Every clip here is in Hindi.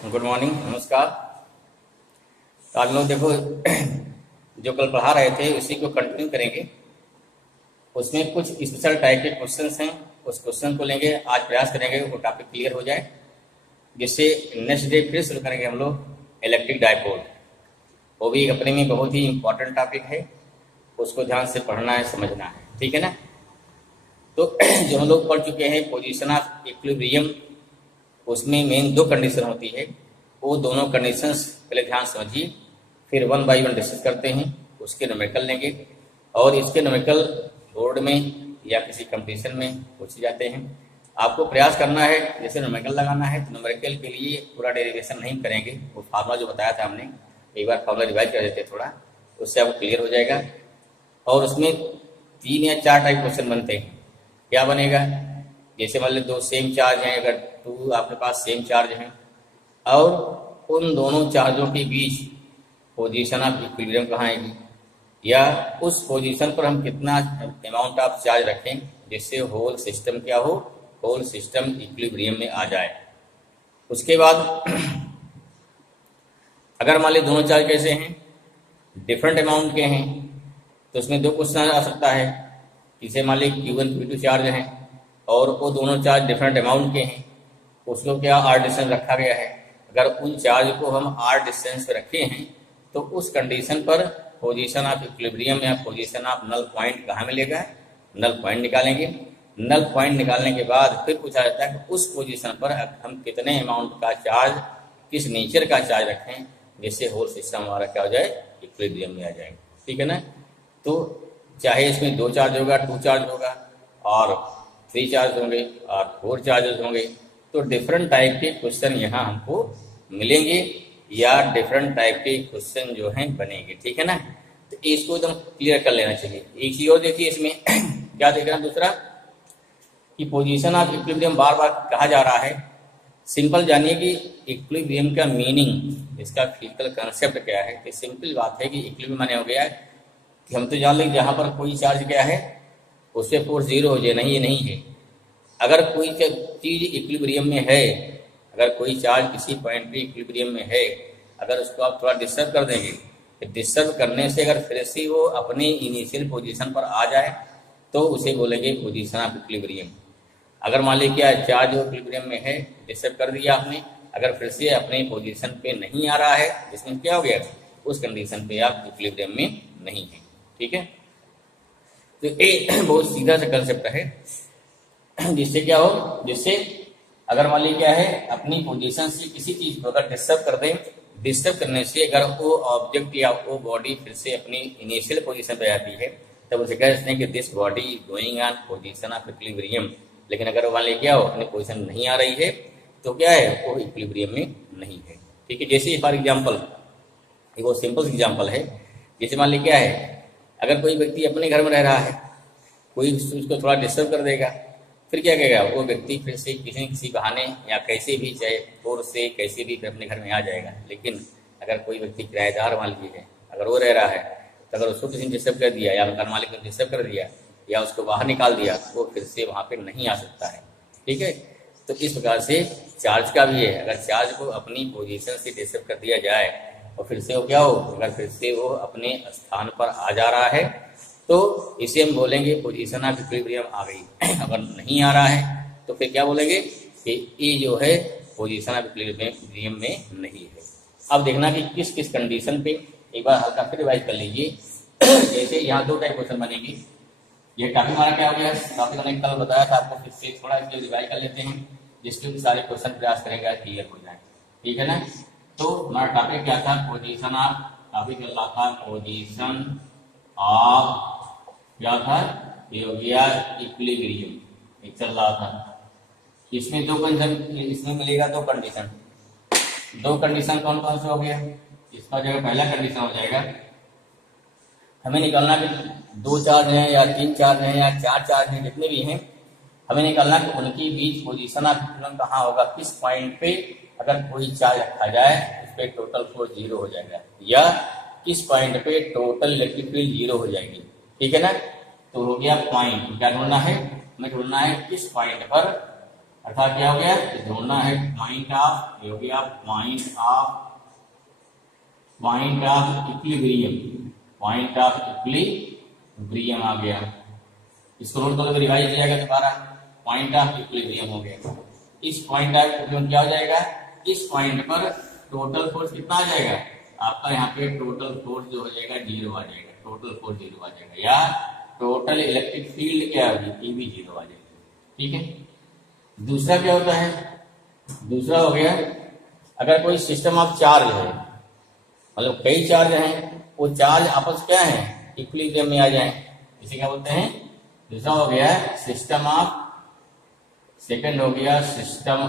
गुड मॉर्निंग, नमस्कार। तो आज लोग देखो जो कल पढ़ा रहे थे उसी को कंटिन्यू करेंगे। उसमें कुछ स्पेशल टाइप के क्वेश्चंस हैं, उस क्वेश्चन को लेंगे। आज प्रयास करेंगे वो टॉपिक क्लियर हो जाए, जिससे नेक्स्ट डे फिर शुरू करेंगे हम लोग इलेक्ट्रिक डाइपोल। वो भी अपने में बहुत ही इंपॉर्टेंट टॉपिक है, उसको ध्यान से पढ़ना है, समझना है, ठीक है ना। तो जो हम लोग पढ़ चुके हैं पोजीशन ऑफ इक्विलिब्रियम, उसमें मेन दो कंडीशन होती है। वो दोनों कंडीशंस पहले ध्यान समझिए, फिर वन बाय वन डिस्कस करते हैं। उसके न्यूमेरिकल लेंगे और इसके न्यूमेरिकल बोर्ड में या किसी कंपटीशन में पूछे जाते हैं। आपको प्रयास करना है, जैसे न्यूमेरिकल लगाना है तो न्यूमेरिकल के लिए पूरा डेरिवेशन नहीं करेंगे, वो फार्मूला जो बताया था हमने, एक बार फार्मूला रिवाइज कर देते थोड़ा, उससे आपको क्लियर हो जाएगा। और उसमें 3 या 4 टाइप क्वेश्चन बनते हैं। क्या बनेगा, जैसे मान लो दो सेम चार्ज हैं, अगर 2 आपके पास सेम चार्ज हैं और उन दोनों चार्जों के बीच पोजीशन ऑफ इक्विलिब्रियम कहाँ आएगी, या उस पोजीशन पर हम कितना अमाउंट ऑफ चार्ज रखें जिससे होल सिस्टम क्या हो, होल सिस्टम इक्विलिब्रियम में आ जाए। उसके बाद अगर मान ली दोनों चार्ज कैसे हैं, डिफरेंट अमाउंट के हैं, तो उसमें 2 क्वेश्चन आ सकता है। जैसे मान ली Q1 Q2 चार्ज हैं और वो दोनों चार्ज डिफरेंट अमाउंट के हैं, उसको क्या r डिस्टेंस रखा गया है। अगर उन चार्ज को हम r डिस्टेंस पे रखे हैं तो उस कंडीशन पर पोजीशन ऑफ इक्विलिब्रियम या पोजीशन ऑफ नल पॉइंट कहाँ मिलेगा, नल पॉइंट निकालेंगे। नल पॉइंट निकालने के बाद फिर पूछा जाता है कि उस पोजीशन पर हम कितने अमाउंट का चार्ज, किस नेचर का चार्ज रखें जिससे होल सिस्टम हमारा क्या हो जाए, इक्विलिब्रियम में आ जाए, ठीक है ना। तो चाहे इसमें 2 चार्ज होगा, 2 चार्ज होगा और 3 चार्ज होंगे और 4 चार्जेस होंगे, तो डिफरेंट टाइप के क्वेश्चन यहाँ हमको मिलेंगे या डिफरेंट टाइप के क्वेश्चन जो हैं बनेंगे, ठीक है ना। तो इसको एकदम क्लियर कर लेना चाहिए। एक चीज और देखिए इसमें क्या देख रहे हैं, दूसरा कि पोजीशन ऑफ इक्विलिब्रियम बार बार कहा जा रहा है। सिंपल जानिए कि इक्विलिब्रियम का मीनिंग, इसका फिजिकल कंसेप्ट क्या है। कि सिंपल बात है कि इक्विलिब्रियम माने हो गया है कि हम तो जान लें जहाँ पर कोई चार्ज क्या है उस पर फोर्स 0 हो जाए, नहीं ये नहीं है। अगर कोई चीज इक्विलिब्रियम में है, अगर कोई चार्ज किसी पॉइंट पे इक्विलिब्रियम में है, अगर उसको आप थोड़ा डिस्टर्ब कर देंगे, तो डिस्टर्ब करने से अगर फिर से वो अपने इनिशियल पोजीशन पर आ जाए तो उसे बोलेंगे पोजीशन ऑफ इक्विलिब्रियम। अगर मान लीजिए क्या चार्ज जो इक्विलिब्रियम में है, डिस्टर्ब कर दिया आपने, अगर फिर से अपने पोजीशन पे नहीं आ रहा है, जिसमें क्या हो गया, उस कंडीशन पे आप इक्विलिब्रियम में नहीं है, ठीक है। तो ये बहुत सीधा सा कंसेप्ट है, जिससे क्या हो, जिससे अगर मान लीजिए क्या है अपनी पोजीशन से किसी चीज को अगर डिस्टर्ब कर दें, डिस्टर्ब करने से अगर वो ऑब्जेक्ट या वो बॉडी फिर से अपनी इनिशियल पोजीशन पे आती है, तब उसे कह सकते हैं कि this body going on position of equilibrium. लेकिन अगर मान लीजिए क्या हो अपनी पोजीशन नहीं आ रही है तो क्या है, वो इक्विलिब्रियम में नहीं है, ठीक है। जैसे फॉर एग्जाम्पल, वो सिंपल एग्जाम्पल है, जैसे मान लीजिए क्या है, अगर कोई व्यक्ति अपने घर में रह रहा है, कोई उसको थोड़ा डिस्टर्ब कर देगा, फिर क्या कहेगा, वो व्यक्ति फिर से किसी न किसी बहाने या कैसे भी, चाहे फोर्स से कैसे भी फिर अपने घर में आ जाएगा। लेकिन अगर कोई व्यक्ति किराएदार मान लीजिए, अगर वो रह रहा है, तो अगर उसको किसी ने डिस्टर्ब कर दिया या मकान मालिक ने डिस्टर्ब कर दिया या उसको बाहर निकाल दिया, तो वो फिर से वहाँ पे नहीं आ सकता है, ठीक है। तो इस प्रकार से चार्ज का भी है, अगर चार्ज को अपनी पोजीशन से डिस्टर्ब कर दिया जाए और फिर से वो क्या हो, अगर फिर से वो अपने स्थान पर आ जा रहा है तो इसे हम बोलेंगे पोजीशन ऑफ इक्विलिब्रियम आ गई। अगर नहीं आ रहा है तो फिर क्या बोलेंगे कि ये जो है पोजीशन ऑफ इक्विलिब्रियम में नहीं है। अब देखना कि किस किस कंडीशन पे, एक बार हल्का फिर रिवाइज कर लीजिए। जैसे यहाँ 2 टाइप क्वेश्चन बनेगी। ये टॉपिक हमारा क्या हो गया, टॉपिक हमने कल बताया था आपको, फिर से थोड़ा इसलिए रिवाइज कर लेते हैं जिसके सारे क्वेश्चन प्रयास करेंगे क्लियर हो जाए, ठीक है ना। तो हमारा टॉपिक क्या था, पोजीशन ऑफ, टॉपिक चल रहा था पोजीशन ऑफ, क्या था, ये हो गया इक्विलिब्रियम, एक चल रहा था। इसमें 2 कंडीशन, इसमें मिलेगा 2 कंडीशन। 2 कंडीशन कौन कौन से हो गया, इसका जो पहला कंडीशन हो जाएगा, हमें निकालना कि 2 चार्ज हैं या 3 चार्ज हैं या 4 चार्ज हैं, जितने भी हैं, हमें निकालना कि उनके बीच पोजीशन ऑफ इक्विलिब्रियम कहाँ होगा, किस पॉइंट पे अगर कोई चार्ज रखा जाए उस पर टोटल फोर्स 0 हो जाएगा, या किस पॉइंट पे टोटल इलेक्ट्रिक फील्ड 0 हो जाएगी, ठीक है ना। तो हो गया पॉइंट, क्या ढूंढना है, हमें ढूंढना है किस पॉइंट पर अर्थात क्या हो गया, ढूंढना है पॉइंट ऑफ, ये हो गया point of equilibrium, point of equilibrium आ गया। इसको नोट करो, रिवाइज किया गया दोबारा, पॉइंट ऑफ इक्विलिब्रियम हो गया। इस पॉइंट ऑफ इक्विलिब्रियम क्या हो जाएगा, इस पॉइंट पर टोटल फोर्स कितना आ जाएगा आपका, यहाँ पे टोटल फोर्स जो हो जाएगा 0 आ जाएगा, टोटल फोर्स 0 आ जाएगा, या टोटल इलेक्ट्रिक फील्ड क्या होगी, ये भी 0 आ जाएगा। ठीक है, दूसरा क्या होता है, दूसरा हो गया अगर कोई सिस्टम ऑफ चार्ज है, मतलब कई चार्ज हैं, वो चार्ज आपस क्या है, इक्विलिब्रियम में आ जाए, इसे क्या बोलते हैं। दूसरा हो गया सिस्टम ऑफ, सेकंड हो गया system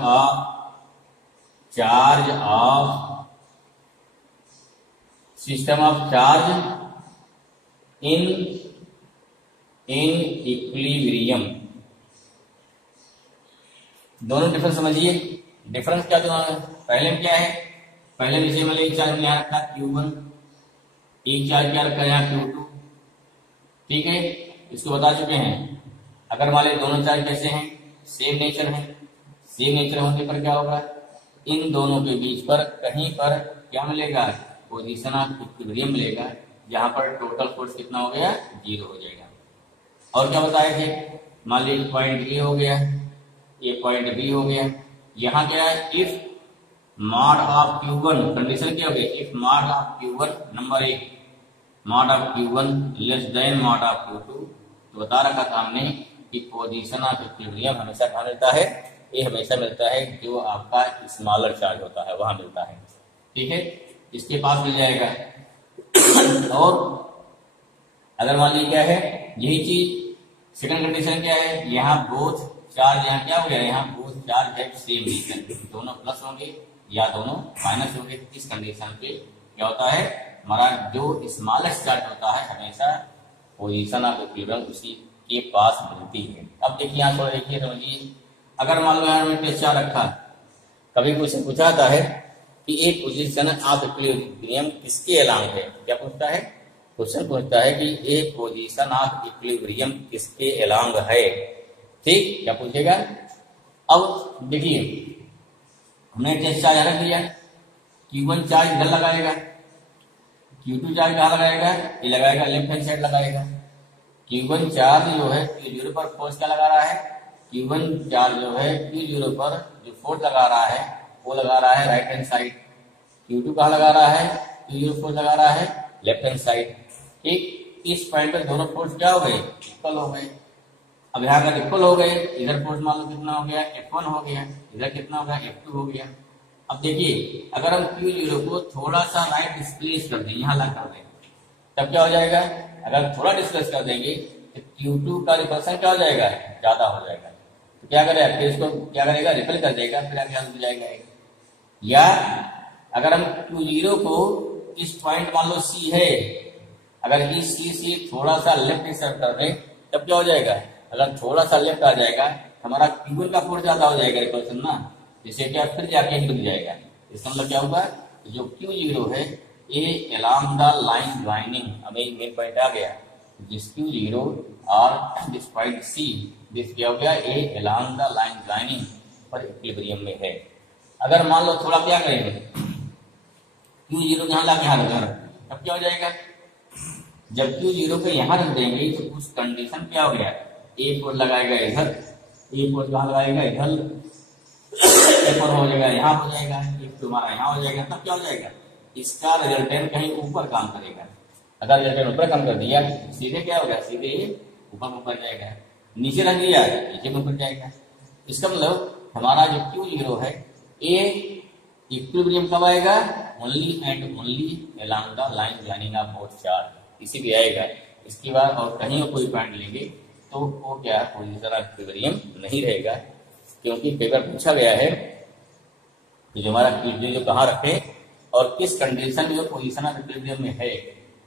of charge in equilibrium. दोनों डिफरेंस समझिए, डिफरेंस क्या दोनों है। पहले में क्या है, पहले विषय में एक चार्ज यहाँ रखा Q1, एक चार्ज क्या रखा यहाँ Q2। ठीक है, इसको बता चुके हैं। अगर मान लीजिए दोनों चार्ज कैसे हैं, सेम नेचर है, सेम नेचर होने पर क्या होगा, इन दोनों के बीच पर कहीं पर क्या मिलेगा, पोजीशन ऑफ इक्विलिब्रियम मिलेगा, जहां पर टोटल फोर्स कितना हो गया, 0 हो जाएगा। और क्या बताए थे, मान लीजिए पॉइंट ए हो गया, ये पॉइंट बी हो गया, यहाँ क्या है, if mod of Q1, condition क्या हो गई, if mod of Q1 number 1, mod of Q1 less than mod of Q2, तो बता रखा था हमने कि पोजीशन ऑफ इक्विलिब्रियम हमेशा कहाँ मिलता है, ये हमेशा मिलता है जो आपका स्मॉलर चार्ज होता है वहां मिलता है। ठीक है, इसके पास मिल जाएगा। और अगर मान लीजिए क्या है, यही चीज सेकंड कंडीशन क्या है, यहाँ बोथ चार्ज, यहाँ क्या हो गया, यहाँ बोथ चार्ज है सेम रीजन, दोनों प्लस होंगे या दोनों माइनस होंगे। इस कंडीशन पे क्या होता है, हमारा जो स्मॉलेस्ट चार्ज होता है हमेशा पोजीशन ऑफ इक्विलिब्रियम उसी के पास मिलती है। अब देखिए यहाँ थोड़ा देखिए समझिए, अगर मान लो यहाँ में टेस्ट चार्ज रखा, कभी क्वेश्चन पूछा जाता है कि एक पोजीशन ऑफ इक्विलिब्रियम किसके अलांग है, क्या पूछता है, क्वेश्चन पूछता है कि एक पोजीशन ऑफ इक्विलिब्रियम किसके अलांग है। ठीक, क्या पूछेगा। अब देखिए हमने टेस्ट चार्ज रख दिया, Q1 चार्ज इधर लगाएगा, Q2 चार्ज कहाँ लगाएगा, ये लगाएगा लेफ्ट हैंड साइड लगाएगा। Q1 चार्ज जो है Q0 पर फोर्स क्या लगा रहा है, Q1 चार्ज जो है Q0 पर जो फोर्स लगा रहा है वो लगा रहा है राइट हैंड साइड, Q2 कहाँ लगा रहा है, Q0 फोर्स लगा रहा है लेफ्ट हैंड साइड। ठीक, इस पॉइंट पर दोनों फोर्स क्या हो गए, इक्वल हो गए। अब यहाँ अगर इक्वल हो गए, इधर फोर्स मान लो कितना हो गया, F1 हो गया, इधर कितना हो गया, F2 हो गया। अब देखिए अगर हम Q0 को थोड़ा सा राइट डिस्प्लेस कर दें, यहाँ ला कर दें, तब क्या हो जाएगा, अगर थोड़ा डिस्प्लेस कर देंगे तो Q2 का रिपल्सन क्या हो जाएगा, ज्यादा हो जाएगा। तो क्या करेगा, फिर इसको क्या करेगा, रिपेल कर देगा, फिर आगे हो जाएगा। या अगर हम Q0 को इस पॉइंट मान लो C है, अगर इस C से थोड़ा सा लेफ्ट इंसर्ट कर दें तब क्या हो जाएगा, अगर थोड़ा सा लेफ्ट आ जाएगा हमारा Q1 का फोर्स ज्यादा हो जाएगा रिपल्सन ना, जिससे क्या फिर जाके हिल जाएगा। इसका मतलब क्या होगा, जो Q0 है ये अलोंग द लाइन ज्वाइनिंग, हमें मेन पॉइंट आ गया, दिस Q0 और दिस पॉइंट C, दिस क्या हो गया, ये अलोंग द लाइन ज्वाइनिंग पर इक्विलिब्रियम में है। अगर मान लो थोड़ा क्या करेंगे, Q0 यहाँ ला के यहाँ रख, तब क्या हो जाएगा, जब Q0 को यहाँ रख देंगे तो उस कंडीशन क्या हो गया, एक फोर्स लगाएगा इधर, एक फोर्स कहाँ लगाएगा इधर, एक और हो जाएगा यहाँ हो जाएगा, एक तुम्हारा यहाँ हो जाएगा, तब क्या हो जाएगा, इसका रिजल्टेंट कहीं ऊपर काम करेगा। अगर रिजल्टेंट ऊपर काम कर दिया सीधे क्या होगा, सीधे ऊपर जाएगा, नीचे रख दिया नीचे ऊपर जाएगा। इसका मतलब हमारा जो Q0 है ये इक्विलिब्रियम कब आएगा, only and only along the line joining of both charge, इसी भी आएगा। इसके बाद और कहीं कोई पॉइंट लेंगे तो वो क्या है, पोजीशन ऑफ इक्विलिब्रियम नहीं रहेगा, क्योंकि पेपर पूछा गया है कि जो हमारा इक्विलिब्रियम जो कहाँ रखे और किस कंडीशन में जो पोजीशन ऑफ इक्विलिब्रियम में है।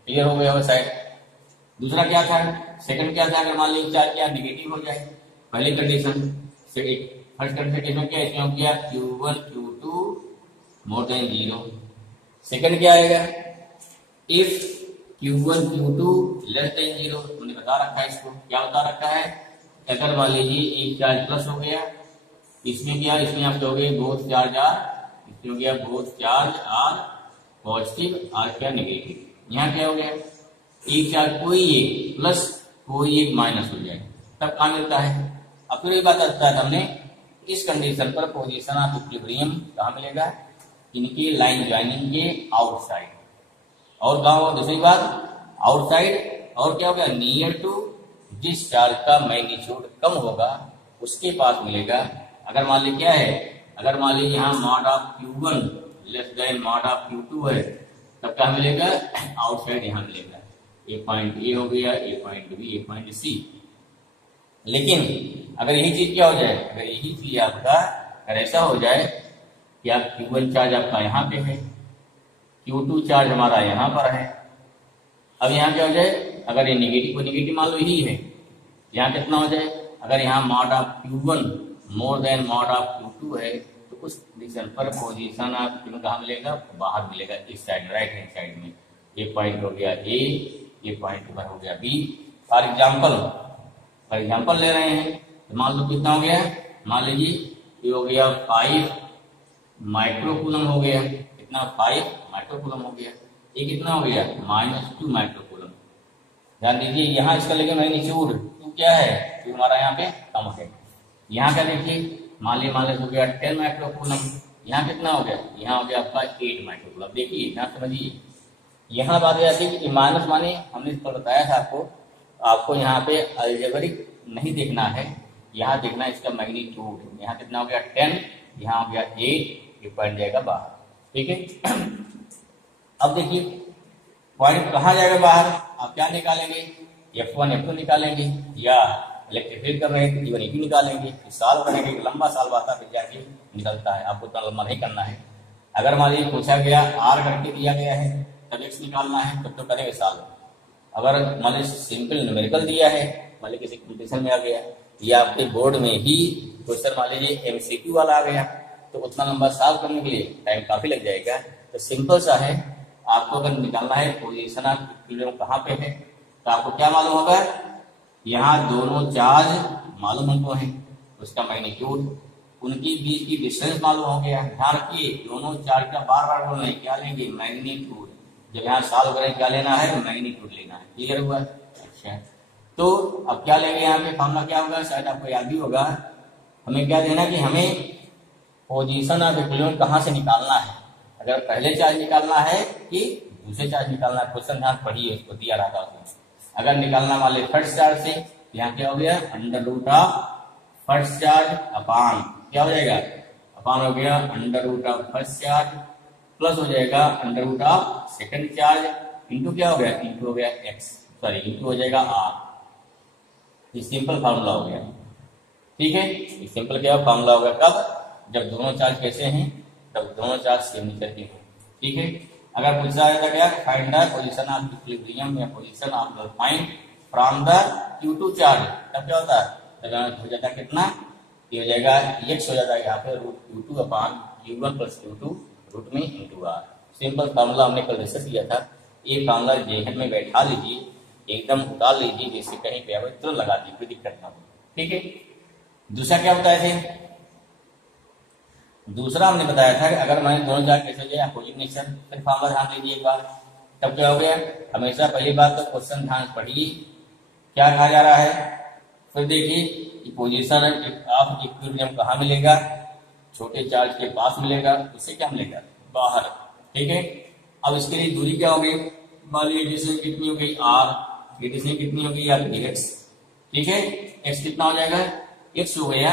क्लियर हो गया शायद। दूसरा क्या था, सेकंड क्या था, अगर मान लीजिए चार्ज क्या नेगेटिव हो जाए, पहली कंडीशन फर्स्ट कंडीशन क्या है, क्यों किया Q1 Q2 more than 0। Second क्या आएगा, if Q1 Q2 less than 0, तुमने बता रखा है, इसको क्या बता रखा है, अगर मान लीजिए एक चार्ज प्लस हो गया इसमें क्या, इसमें आप कहोगे बोथ चार्ज आर, इसमें हो गया both charge are positive are क्या नेगेटिव। यहाँ क्या हो गया, एक चार्ज कोई एक प्लस कोई एक माइनस हो जाए तब कहाँ मिलता है। अब फिर ये बात आता है हमने इस कंडीशन पर पोजीशन ऑफ इक्विलिब्रियम कहाँ मिलेगा, इनकी लाइन ज्वाइनिंग के आउटसाइड। और कहाँ होगा दूसरी बात, आउटसाइड, और क्या होगा नियर टू, जिस चार्ज का मैग्नीट्यूड कम होगा उसके पास मिलेगा। अगर मान ली क्या है, अगर मान ली यहाँ mod of Q1 less than mod of Q2 है तब क्या मिलेगा, आउटसाइड यहाँ मिलेगा। ए पॉइंट ए हो गया, ए पॉइंट बी, ए पॉइंट सी। लेकिन अगर यही चीज क्या हो जाए, अगर यही चीज आपका अगर ऐसा हो जाए कि आप Q1 चार्ज आपका यहाँ पे है, Q2 चार्ज हमारा यहाँ पर है। अब यहाँ क्या हो जाए, अगर ये निगेटिव को निगेटिव मान लो यही है, यहाँ कितना हो जाए, अगर यहाँ mod of Q1 more than mod of Q2 है तो उस कंडीशन पर पोजीशन ऑफ Q कहाँ मिलेगा, बाहर मिलेगा, इस साइड राइट हैंड साइड में। ये पॉइंट हो गया ए, ये पॉइंट पर हो गया बी। फॉर एग्जाम्पल ले रहे हैं तो मान लो कितना हो गया, मान लीजिए ये हो गया 5 माइक्रोकूलम हो गया, कितना 5 माइक्रोकूलम हो गया। ये कितना हो गया -2 माइक्रोकूलम। ध्यान दीजिए यहाँ इसका लेकिन मैग्नीट्यूड क्या है, तो हमारा यहाँ पे कम है। यहाँ का देखिए मान लिया हो गया 10 माइक्रोकूलम, यहाँ कितना हो गया, यहाँ हो गया आपका 8 माइक्रोकूलम। देखिए यहाँ समझिए, यहाँ बात आती है कि माइनस माने हमने इस पर बताया था आपको यहाँ पे अलजेब्रिक नहीं देखना है, यहाँ देखना है इसका मैग्नीट्यूड। यहाँ कितना हो गया 10, यहाँ हो गया 8, ये पॉइंट जाएगा बाहर, ठीक है। अब देखिए पॉइंट कहाँ जाएगा बाहर, आप क्या निकालेंगे, F1 F2 निकालेंगे, या इलेक्ट्रिक फील्ड कर रहे हैं तो E1 E2 निकालेंगे। साल करेंगे, लंबा साल बाता फिर जाके निकलता है, आपको इतना लंबा नहीं करना है। अगर मान लीजिए पूछा गया R करके दिया गया है तब X निकालना है तब तो करेंगे साल। अगर मान लीजिए सिंपल न्यूमेरिकल दिया है, मान लीजिए किसी कंपटीशन में आ गया या आपके बोर्ड में ही क्वेश्चन मान लीजिए MCQ वाला आ गया तो उतना लंबा सॉल्व करने के लिए टाइम काफी लग जाएगा। तो सिंपल सा है, आपको अगर निकालना है पोजीशन ऑफ इक्विलिब्रियम कहाँ पे है तो आपको क्या मालूम होगा, यहाँ दोनों चार्ज मालूम हमको है, उसका मैग्नीट्यूड, उनकी बीच की डिस्टेंस मालूम हो गया। ध्यान रखिए दोनों चार्ज का बार बार बोलना है, क्या लेंगे मैग्नीट्यूड। जब यहाँ सॉल्व करें क्या लेना है, मैग्नीट्यूड लेना है। क्लियर हुआ, अच्छा। तो अब क्या लेंगे, यहाँ पे फॉर्मूला क्या होगा, शायद आपको याद भी होगा, हमें क्या देना कि हमें पोजीशन ऑफ इक्विलिब्रियम कहाँ से निकालना है। अगर पहले चार्ज निकालना है कि दूसरे चार्ज निकालना है, क्वेश्चन ध्यान पढ़िए, उसको दिया रहा था। अगर निकालना वाले फर्स्ट चार्ज से, यहाँ क्या हो गया under root of first charge upon क्या हो जाएगा, अपान हो गया under root of first charge plus हो जाएगा under root of second charge into क्या हो गया, इंटू हो गया एक्स, सॉरी इंटू हो जाएगा आर। ये सिंपल फार्मूला हो गया, ठीक है। ये सिंपल क्या फार्मूला होगा, कब, जब दोनों चार्ज कैसे हैं, तब दोनों चार्ज सेम नेचर के हैं, ठीक है। अगर पूछा जाएगा क्या, find the position of equilibrium या position of the point from the Q2 charge, तब क्या होता है, तब हो जाता है कितना, ये हो जाएगा x हो जाता है यहाँ पे रूट Q2 अपान Q1 प्लस Q2 रूट में इंटू आर। सिंपल फार्मूला हमने कल डिस्कस किया था, ये फार्मूला जेहन में बैठा लीजिए, एकदम उतार लीजिए, जिससे कहीं पे आवे तुरंत लगा दीजिए, कोई दिक्कत ना हो, ठीक है। दूसरा क्या बताया थे, दूसरा हमने बताया था कि अगर मैंने दोनों चार्ज कैसे जाए अपोजिट नेचर, फिर फार्मूला ध्यान दीजिए एक बार, तब क्या हो गया, हमेशा पहली बात तो क्वेश्चन ध्यान पढ़िए क्या कहा जा रहा है, फिर देखिए पोजीशन ऑफ इक्विलिब्रियम कहाँ मिलेगा, छोटे चार्ज के पास मिलेगा, उससे क्या मिलेगा बाहर, ठीक है। अब इसके लिए दूरी क्या होगी, मान लीजिए डिस्टेंस कितनी हो गई आर, ये डिस्टेंस कितनी होगी यार एक्स, ठीक है। एक्स कितना हो जाएगा, एक्स हो गया,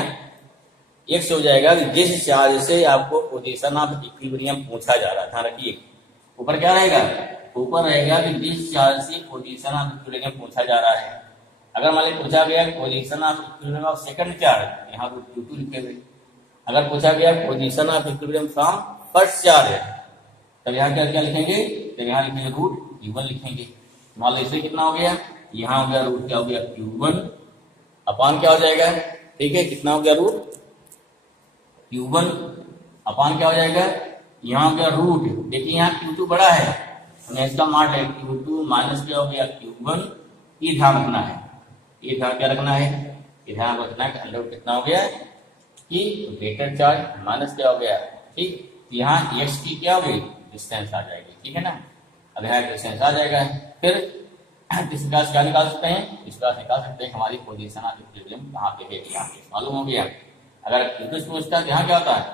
एक्स हो जाएगा जिस चार्ज से आपको पोजीशन ऑफ इक्विलिब्रियम पूछा जा रहा था। रखिए ऊपर क्या रहेगा, ऊपर रहेगा कि जिस चार्ज से पोजीशन ऑफ इक्विलिब्रियम पूछा जा रहा है। अगर मान लीजिए पूछा गया position of equilibrium of second charge, यहाँ रूट Q2 लिखे हुए। अगर पूछा गया position of equilibrium from first charge, तब यहाँ क्या क्या लिखेंगे, तो यहाँ लिखेंगे रूट Q1 लिखेंगे। मान लो इसमें कितना हो गया, यहाँ हो गया रूट क्या हो गया Q1 अपान क्या हो जाएगा, ठीक है, कितना हो गया रूट Q1 अपान क्या हो जाएगा, यहाँ हो गया रूट, देखिए यहाँ Q2 बड़ा है, हमें इसका मान है Q2 माइनस क्या हो गया Q1, ये ध्यान रखना है, ये ध्यान क्या रखना है, ये ध्यान रखना है कि अंडर रूट कितना हो गया कि ग्रेटर चार्ज माइनस क्या हो गया, ठीक, यहाँ एक्स की क्या होगी, डिस्टेंस आ जाएगी, ठीक है ना। अब यहाँ डिस्टेंस आ जाएगा, फिर इस प्रकार से क्या निकाल सकते हैं, इस प्रकार निकाल सकते हैं हमारी पोजीशन ऑफ इक्विलिब्रियम कहाँ पे है, यहाँ पे मालूम हो गया। अगर Q2 पूछता है यहाँ क्या होता है,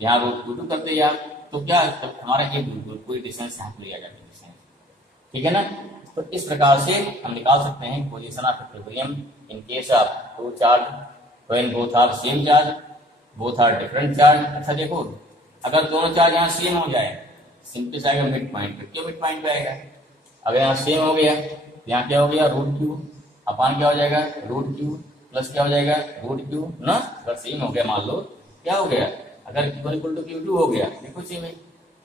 यहाँ रूट Q2 करते हैं आप, तो क्या हमारा ये कोई डिस्टेंस यहाँ लिया जाएगा डिस्टेंस, ठीक है ना। तो इस प्रकार से हम निकाल सकते हैं position of equilibrium in case of two charge when both are same charge, both are different charge. अच्छा देखो, अगर दोनों चार्ज यहाँ सेम हो जाए, सिंपली से आएगा मिड पॉइंट पे, क्यों मिड पॉइंट पे आएगा, अगर यहाँ सेम हो गया, यहाँ क्या हो गया, रूट क्यू अपान क्या हो जाएगा, रूट क्यू प्लस क्या हो जाएगा, रूट क्यू ना। अगर सेम हो गया, मान लो क्या हो गया, अगर Q1 इक्वल टू Q2 हो गया, देखो सेम है,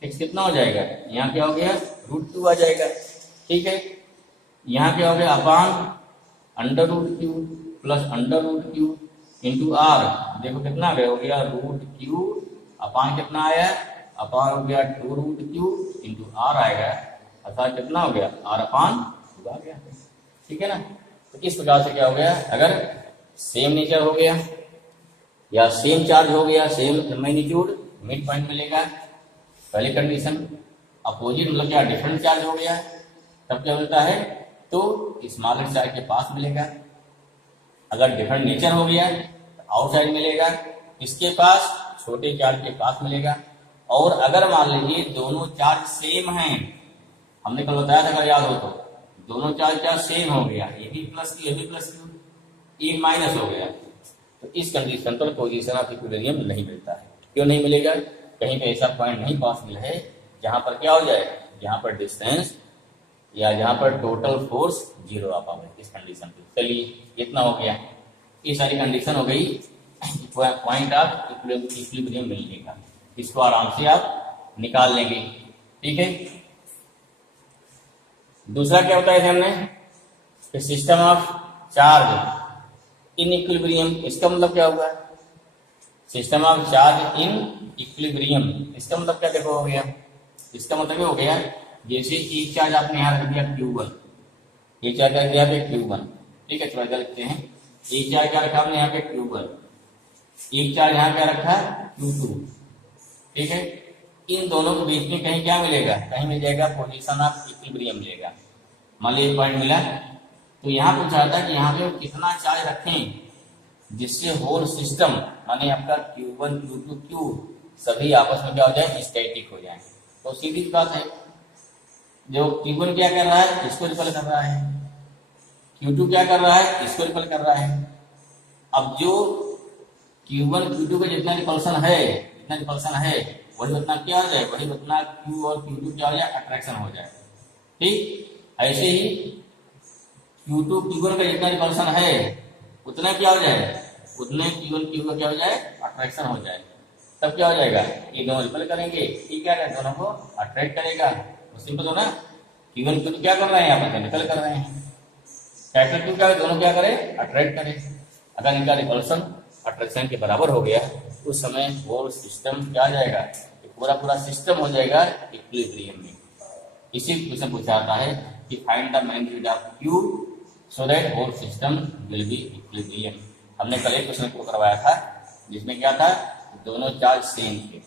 x कितना हो जाएगा, यहाँ क्या हो गया, रूट क्यू आ जाएगा, ठीक है। यहाँ क्या हो गया, upon under root Q plus under root Q into R, देखो कितना आ गया, हो गया रूट क्यू अपान कितना आया, अपान हो गया two root Q into R आएगा, अर्थात कितना हो गया, आर अपान टू आ गया, ठीक है ना। तो इस प्रकार से क्या हो गया, अगर सेम नेचर हो गया या सेम चार्ज हो गया, सेम मैग्नीट्यूड, मिड पॉइंट मिलेगा, पहली कंडीशन। अपोजिट मतलब क्या, डिफरेंट चार्ज हो गया, तब क्या होता है, तो स्मॉलर चार्ज के पास मिलेगा। अगर डिफरेंट नेचर हो गया तो आउटसाइड मिलेगा, इसके पास छोटे चार्ज के पास मिलेगा। और अगर मान लीजिए दोनों चार्ज सेम हैं, हमने कल बताया था, अगर याद हो तो, दोनों चार्ज क्या सेम हो गया, ये भी प्लस क्यू, ये भी प्लस क्यू, ये माइनस हो गया, तो इस कंडीशन पर पोजीशन ऑफ इक्विलिब्रियम नहीं मिलता है। क्यों नहीं मिलेगा, कहीं पे ऐसा पॉइंट नहीं पॉसिबल है जहां पर क्या हो जाए, जहां पर डिस्टेंस या जहां पर टोटल फोर्स जीरो आ पाए इस कंडीशन पे। चलिए इतना हो गया, ये सारी कंडीशन हो गई पॉइंट ऑफ इक्विलिब्रियम मिलने का, इसको आराम से आप निकाल लेंगे, ठीक है। दूसरा क्या होता है हमने, system of charge in equilibrium, इसका मतलब क्या होगा, system of charge in equilibrium, इसका मतलब क्या देखो हो गया, इसका मतलब हो गया जैसे एक चार्ज आपने यहाँ रख दिया Q1, एक चार्ज रख दिया पे Q1, ठीक है, थोड़ा सा लिखते हैं, एक चार्ज क्या रखा हमने यहाँ पे Q1, एक चार्ज यहाँ क्या रखा Q2, ठीक है। इन दोनों के बीच में कहीं क्या मिलेगा, कहीं मिल जाएगा पोजीशन ऑफ इक्विलिब्रियम मिलेगा। मान लीजिए पॉइंट मिला, तो यहाँ पूछा था कि यहाँ पे कितना चार्ज रखें जिससे होल सिस्टम माने आपका Q1 Q2 Q सभी आपस में क्या हो जाए, स्टैटिक हो जाए। तो सीधी बात है, जो Q1 क्या कर रहा है, इसको रिपल कर रहा है, Q2 क्या कर रहा है, इसको रिपल कर रहा है। अब जो Q1 Q2 का जितना रिपल्सन है वही उतना क्या हो जाए, वही उतना Q और Q2 क्या हो जाए, अट्रैक्शन हो जाए, ठीक। ऐसे ही Q2 Q1 का जितना रिपल्सन है उतना क्या हो जाए, उतने Q1 Q का क्या हो जाए, अट्रैक्शन हो जाए। तब क्या हो जाएगा, ये दोनों रिपल करेंगे, ठीक है, दोनों को अट्रैक्ट करेगा। तो सिंपल हो ना, Q1 Q2 क्या कर रहे हैं, यहाँ पर रिपल कर रहे हैं, कैरेक्टर क्यों क्या, दोनों क्या करे, अट्रैक्ट करे। अगर इनका रिपल्सन अट्रैक्शन के बराबर हो गया, उस समय होल सिस्टम क्या आ जाएगा, पूरा सिस्टम हो जाएगा इक्विलिब्रियम में। इसी क्वेश्चन पूछा जाता है कि find the magnitude of Q so that whole system will be equilibrium. हमने कल एक क्वेश्चन को करवाया था जिसमें क्या था, दोनों चार्ज सेम थे,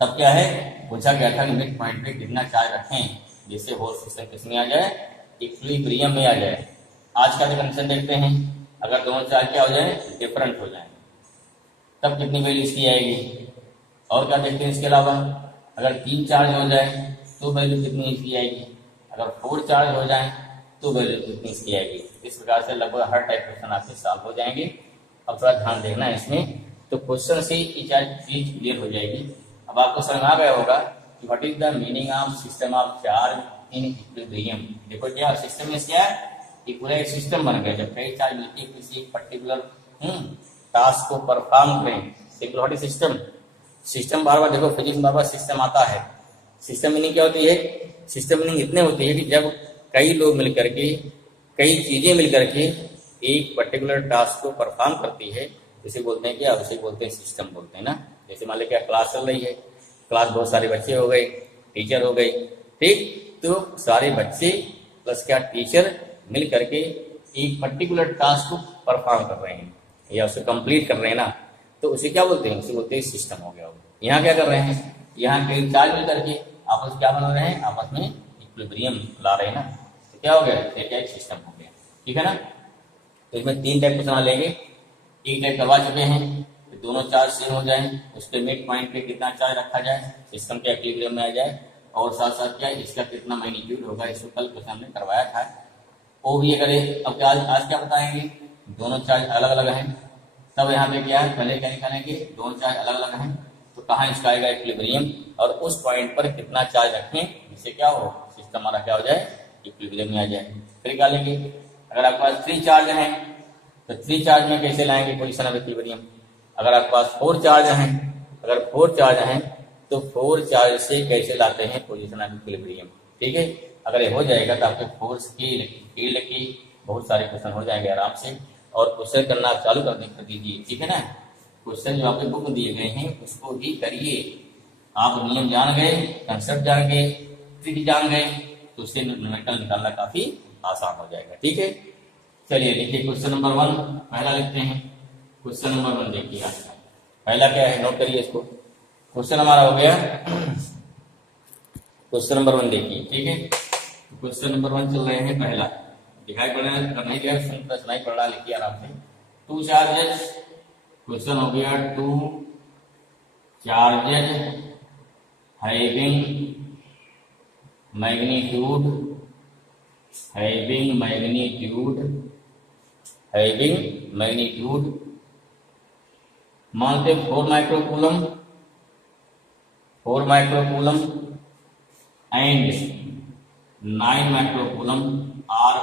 तब क्या है, पूछा गया था कि मिड पॉइंट पे कितना चार्ज रखें जिससे होल सिस्टम किसमें आ जाए, इक्विलिब्रियम में आ जाए। आज का कंडीशन देखते हैं, अगर दोनों चार्ज क्या हो जाए, डिफरेंट हो जाए, तब कितनी वैल्यू इसकी आएगी। और क्या देखते हैं इसके अलावा, अगर 3 चार्ज हो जाए तो वैल्यू कितनी इसकी आएगी, अगर 4 चार्ज हो जाए तो वैल्यू कितनी इसकी आएगी। इस प्रकार से लगभग हर टाइप क्वेश्चन आपके सॉल्व हो जाएंगे। अब थोड़ा ध्यान देना है इसमें, तो क्वेश्चन से ये चीज क्लियर हो जाएगी। अब आपको समझ आ गया होगा कि what is the meaning of system of charge in equilibrium. देखो क्या सिस्टम में क्या है, इक्विलिब्रियम सिस्टम बन गया, जब कई चार्ज मिलती है किसी पर्टिकुलर टास्क को परफॉर्म करें, सिंपल सिस्टम। सिस्टम बार बार देखो फिजिक्स में बार बार सिस्टम आता है। सिस्टम मीनिंग क्या होती है, सिस्टम मीनिंग इतने होती है कि जब कई लोग मिलकर के, कई चीजें मिलकर के एक पर्टिकुलर टास्क को परफॉर्म करती है, इसे बोलते हैं क्या, उसे बोलते हैं सिस्टम बोलते हैं ना। जैसे मान लो क्या क्लास चल रही है, क्लास बहुत सारे बच्चे हो गए, टीचर हो गए, ठीक, तो सारे बच्चे प्लस क्या टीचर मिल करके एक पर्टिकुलर टास्क को परफॉर्म कर रहे हैं या उसे कंप्लीट कर रहे हैं ना, तो उसे क्या बोलते हैं, उसे बोलते हैं सिस्टम हो गया। यहाँ क्या कर रहे हैं, यहाँ कई चार्ज मिल करके आपस क्या बना रहे हैं, आपस में इक्विलिब्रियम ला रहे हैं ना, तो क्या हो गया, ये क्या एक सिस्टम हो गया। ठीक है ना। तो इसमें 3 टाइप क्वेश्चन लेंगे। एक टाइप करवा चुके हैं, तो दोनों चार्ज सेम हो जाए, उसके मिड पॉइंट पे कितना चार्ज रखा जाए, सिस्टम के इक्विलिब्रियम में आ जाए, और साथ साथ क्या इसका कितना मैग्नीट्यूड होगा, इसको कल क्वेश्चन हमने करवाया था, वो भी ये करे। अब क्या आज क्या बताएंगे, दोनों चार्ज अलग अलग हैं, तब यहाँ पे क्या है, पहले क्या निकालेंगे, दोनों चार्ज अलग अलग हैं, तो कहाँ इसका आएगा इक्विलिब्रियम, और उस पॉइंट पर कितना चार्ज रखें जिससे क्या हो, सिस्टम हमारा क्या हो जाए, इक्विलिब्रियम में आ जाए। फिर निकालेंगे, अगर आपके पास 3 चार्ज हैं तो 3 चार्ज में कैसे लाएंगे पोजीशन ऑफ इक्विलिब्रियम। अगर आपके पास 4 चार्ज हैं, अगर 4 चार्ज हैं तो 4 चार्ज से कैसे लाते हैं पोजीशन ऑफ इक्विलिब्रियम। ठीक है, अगर ये हो जाएगा तो आपके फोर्स की, फील्ड की बहुत सारे क्वेश्चन हो जाएंगे आराम से, और क्वेश्चन करना आप चालू कर दीजिए। ठीक है ना, क्वेश्चन जो आपके बुक में दिए गए हैं उसको ही करिए। आप नियम जान गए, कंसेप्ट जान गए, ट्रिक जान गए, तो उससे न्यूमेरिकल निकालना काफी आसान हो जाएगा। ठीक है, चलिए देखिए क्वेश्चन नंबर 1 पहला लिखते हैं। क्वेश्चन नंबर 1 देखिए, आज का पहला क्या है, नोट करिए इसको। क्वेश्चन हमारा हो गया, क्वेश्चन नंबर 1 देखिए। ठीक है, क्वेश्चन नंबर 1 चल रहे हैं, पहला दिखाई पड़ रहा है, करना ही क्या है, सुनाई पड़ रहा है, लिखिए आराम से। 2 चार्जेस, क्वेश्चन हो गया 2 चार्जेस हैविंग मैग्नीट्यूड मानते 4 microcoulomb and 9 microcoulomb are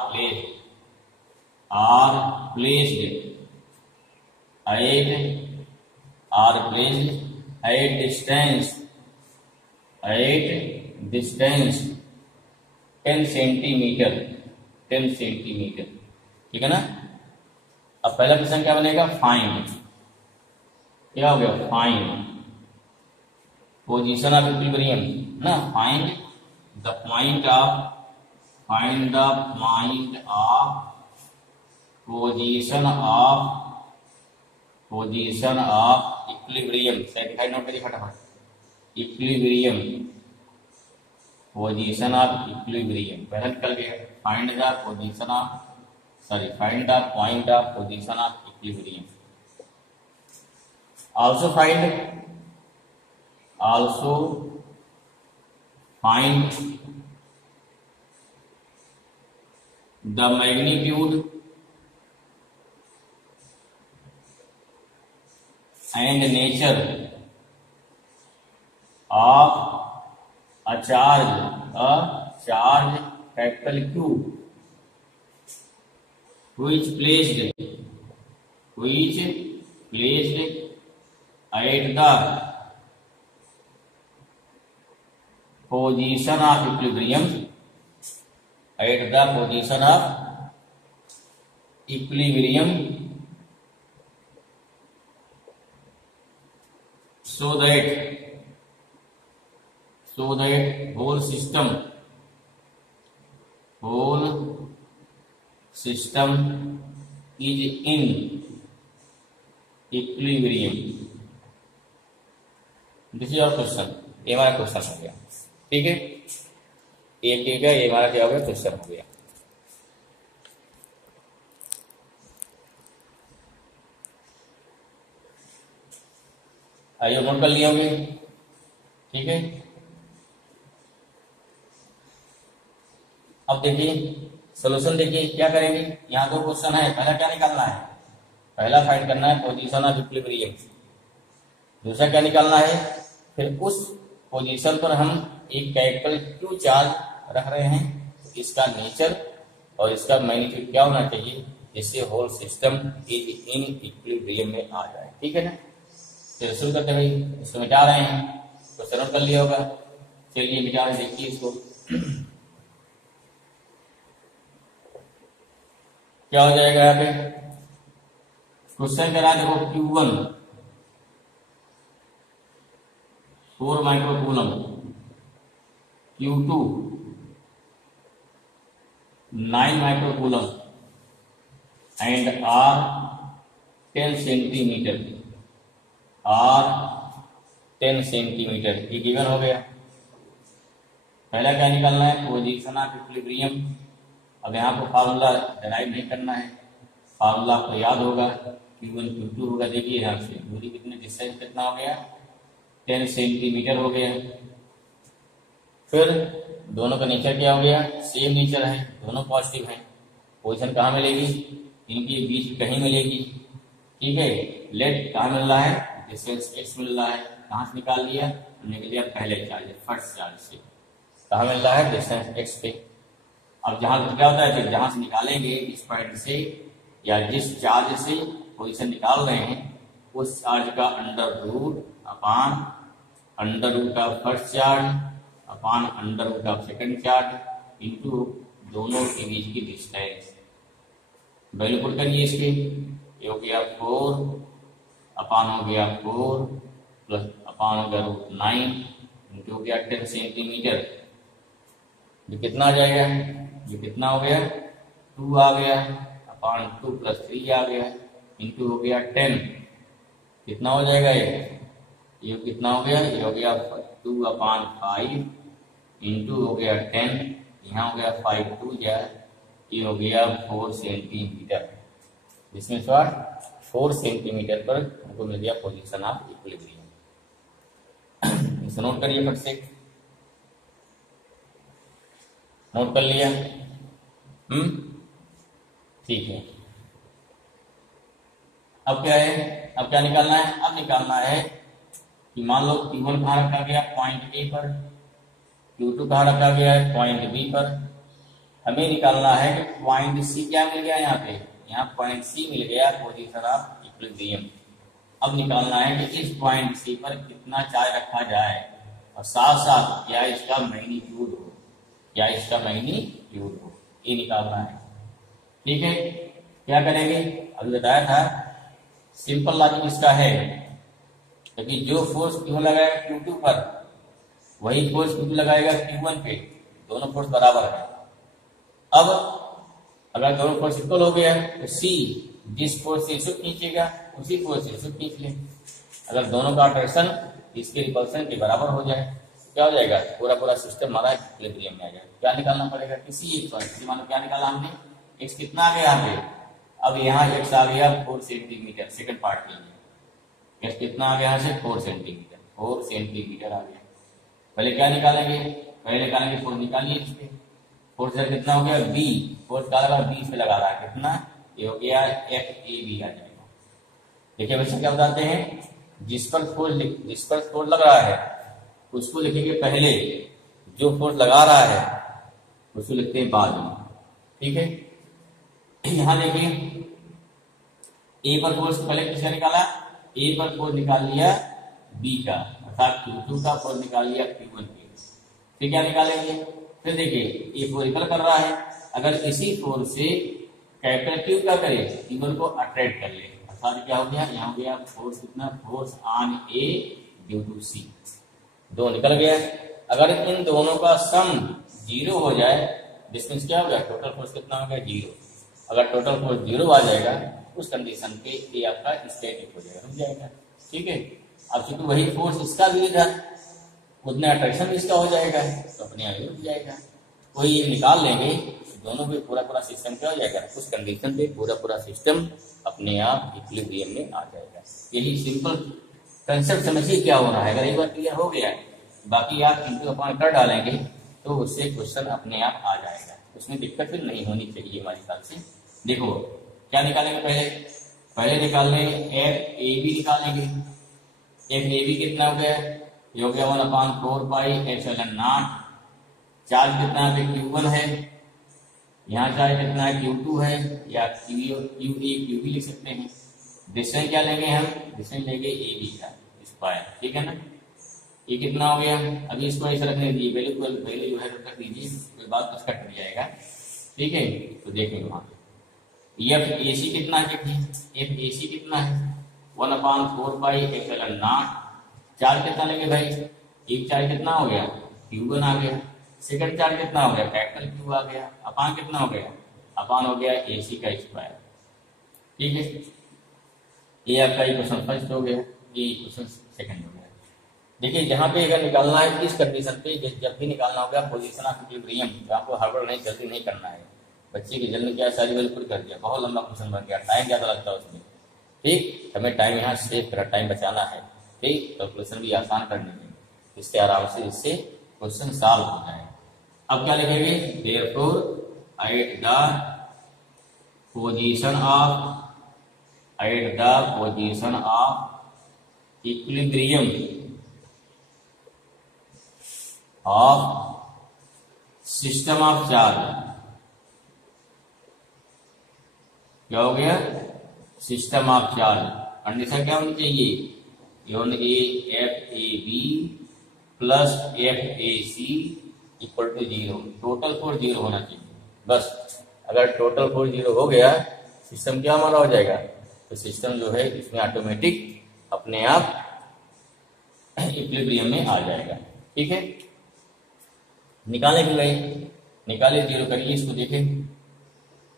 placed at distance 10 centimetre. ठीक है ना। अब पहला क्वेश्चन क्या बनेगा, फाइंड, क्या हो गया, फाइंड पोजीशन ऑफ इक्विलिब्रियम ना, find the point of position of equilibrium. Second note करिए फटाफट, इक्विलिब्रियम, पोजीशन ऑफ इक्विलिब्रियम पहला निकल गया। Find the point of position of equilibrium. Also find the magnitude and nature of a charge capital Q which placed at the position of equilibrium, so that whole system is in equilibrium. This is your question, ये हमारा क्वेश्चन हो गया। ठीक है, एक ये हमारा क्या हो गया, क्वेश्चन हो गया। आइए नोट कर लिए होंगे। ठीक है, अब देखिए सोल्यूशन, देखिए क्या करेंगे। यहाँ 2 क्वेश्चन है, पहला क्या निकालना है, पहला फाइंड करना है पोजीशन ऑफ इक्विलिब्रियम, दूसरा क्या निकालना है, फिर उस पोजीशन पर हम एक कैपिटल Q चार्ज रख रहे हैं, तो इसका नेचर और इसका मैग्नीट्यूड क्या होना चाहिए जिससे whole system is in equilibrium में आ जाए। ठीक है ना, चलिए शुरू करते भाई, इसको मिटा रहे हैं, क्वेश्चन नोट कर लिया होगा। चलिए मिटा रहे, देखिए इसको क्या हो जाएगा। यहाँ पे क्वेश्चन कह रहा है, देखो Q1 4 microcoulomb, Q2 9 microcoulomb and R 10 centimetre. R 10 centimetre, ये गिवन हो गया। पहला क्या निकालना है, पोजीशन ऑफ इक्विलिब्रियम। अब यहाँ पर फार्मूला डराइव नहीं करना है, फार्मूला आपको याद होगा, Q1 Q2 होगा। देखिए यहाँ से दूरी कितने, डिस्टेंस कितना हो गया, 10 सेंटीमीटर हो गया। फिर दोनों का नेचर क्या हो गया, सेम नेचर है, दोनों पॉजिटिव हैं। पोजीशन कहाँ मिलेगी, इनके बीच कहीं मिलेगी, ठीक है। लेट कहाँ मिल रहा है, डिस्टेंस x मिल रहा है। कहाँ से निकाल लिया, हमने लिया पहले चार्ज, फर्स्ट चार्ज से। कहाँ मिल रहा है, डिस्टेंस x पे। अब जहाँ क्या होता है, जहाँ से निकालेंगे, इस पॉइंट से या जिस चार्ज से पोजीशन निकाल रहे हैं, उस चार्ज का under root upon under root of first charge upon under root of second charge into दोनों के बीच की डिस्टेंस। वैल्यू पुट करिए इसके, ये हो गया 4 अपान हो गया 4 प्लस अपान हो गया √9 इंटू हो गया 10 सेंटीमीटर। ये कितना आ जाएगा, ये कितना हो गया, 2 आ गया अपान 2 प्लस 3 आ गया इंटू हो गया 10। कितना हो जाएगा ये कितना हो गया, ये हो गया 2 अपान 5 इंटू हो गया 10, यहाँ हो गया 5 2 जाए, ये हो गया 4 सेंटीमीटर। जिसमें 4 सेंटीमीटर पर हमको मिल गया पोजीशन ऑफ इक्विलिब्रियम। इसे नोट करिए फट से, नोट कर लिया, ठीक है। अब क्या है, अब क्या निकालना है, अब निकालना है कि मान लो Q1 कहाँ रखा गया, पॉइंट ए पर, Q2 कहाँ रखा गया है, पॉइंट बी पर। हमें निकालना है कि पॉइंट सी क्या मिल गया, यहाँ पे यहाँ पॉइंट सी मिल गया, पोजीशन ऑफ इक्विलिब्रियम। अब निकालना है कि इस पॉइंट सी पर कितना चार्ज रखा जाए और साथ साथ क्या इसका मैग्नीट्यूड हो, क्या इसका मैग्नीट्यूड हो, ये निकालना है, ठीक है। क्या करेंगे, अभी बताया था, सिंपल लॉजिक इसका है, क्योंकि जो फोर्स Q1 लगाएगा Q2 पर, वही फोर्स Q2 लगाएगा Q1 पे, दोनों फोर्स बराबर है। अब अगर दोनों फोर्स इक्वल हो गया तो C जिस फोर्स से इसको खींचेगा उसी फोर्स से इसको खींच ले। अगर दोनों का अट्रैक्शन इसके रिपल्सन के बराबर हो जाए, क्या हो जाएगा, पूरा पूरा सिस्टम हमारा इक्विलिब्रियम में आ जाएगा। क्या निकालना पड़ेगा, किसी एक पॉइंट, मान लो क्या निकाला हमने, x कितना आ गया यहाँ पे, अब यहाँ x आ गया 4 सेंटीमीटर, सेकंड पार्ट के लिए x कितना आ गया यहाँ से 4 सेंटीमीटर, 4 सेंटीमीटर आ गया। पहले क्या निकालेंगे, पहले निकालेंगे फोर्स, निकालिए इस पे, फोर्स कितना हो गया b, फोर्स का लगा b पे लगा रहा है, कितना, ये हो गया FAB आ जाएगा। देखिए बच्चे क्या बताते हैं, जिस पर फोर्स लग रहा है उसको लिखेंगे पहले, जो फोर्स लगा रहा है उसको लिखते हैं बाद में, ठीक है। यहाँ देखिए ए पर फोर्स पहले किसका निकाला, ए पर फोर्स निकाल लिया बी का, अर्थात Q2 का फोर्स निकाल लिया Q1 के। फिर क्या निकालेंगे, फिर देखिए ये फोर्स निकल कर रहा है, अगर इसी फोर्स से कैपिटल Q क्या करे, Q1 को अट्रैक्ट कर ले, अर्थात क्या हो गया, यहाँ हो गया फोर्स कितना, force on A due to C, दो निकल गया। अगर इन दोनों का सम 0 हो जाए, डिस्टेंस क्या हो गया, टोटल फोर्स कितना हो गया 0। अगर टोटल फोर्स 0 आ जाएगा उस कंडीशन पे ये आपका स्टैटिक हो जाएगा, रुक जाएगा, ठीक है। अब चूंकि वही फोर्स इसका भी था, उतना अट्रैक्शन इसका हो जाएगा, तो अपने आप रुक जाएगा। कोई ये निकाल लेंगे, दोनों पे पूरा पूरा सिस्टम क्या हो जाएगा, उस कंडीशन पे पूरा पूरा सिस्टम अपने आप इक्विलिब्रियम में आ जाएगा। यही सिंपल कंसेप्ट समझिए क्या हो रहा है। अगर एक बार क्लियर हो गया, बाकी आप इंटू अपॉन कर डालेंगे तो उससे क्वेश्चन अपने आप आ जाएगा, उसमें दिक्कत फिर नहीं होनी चाहिए हमारे हिसाब से। देखो क्या निकालेंगे, पहले निकालने FAB निकालेंगे। FAB कितना हो गया, ये हो गया 1/4πε0। चार्ज कितना है, Q1 है, यहाँ चार्ज कितना है, Q2 है, या QA QB लिख सकते हैं। डिस्टेंस क्या लेंगे हम, डिस्टेंस लेंगे AB का स्क्वायर, ठीक है ना। ये कितना हो गया, अभी इसको ऐसा रखने दीजिए, वैल्यू जो है रख दीजिए, कोई बात उसका कट जाएगा, ठीक है। तो देखेंगे वहां पे FAC कितना है, FAC कितना है 1/4πε0। चार्ज कितना लेंगे भाई, एक चार्ज कितना हो गया, Q1 आ गया, सेकंड चार्ज कितना हो गया, कैपिटल Q आ गया, अपान कितना हो गया, अपान हो गया AC का स्क्वायर, ठीक है। ये आपका इक्वेशन फर्स्ट हो गया। ये इक्वेशन सेकंड हो गया। देखिए यहाँ पे अगर निकालना है इस कंडीशन पे, जब भी निकालना होगा पोजीशन ऑफ इक्विलिब्रियम, तो आपको हड़बड़ नहीं, जल्दी नहीं करना है। बच्चे की जल्दी क्या सारी वैल्यू पुट कर दिया, बहुत लंबा क्वेश्चन बन गया, टाइम ज़्यादा लगता है उसमें। ठीक, हमें टाइम यहाँ सेव करा, टाइम बचाना है। ठीक, कैलकुलेशन भी आसान करनी है, इससे आराम से इससे क्वेश्चन सॉल्व हो जाए। अब क्या लिखेंगे, therefore at the position of equilibrium of system of charge, क्या हो गया, सिस्टम ऑफ चार्ज। कंडीशन क्या होनी चाहिए, FAB plus FAC equal to 0, total force 0 होना चाहिए बस। अगर टोटल फोर 0 हो गया, सिस्टम क्या हमारा हो जाएगा, तो सिस्टम जो है इसमें ऑटोमेटिक अपने आप इक्विलिब्रियम में आ जाएगा। ठीक है, निकालने के लिए निकाले 0 करिए, इसको देखें,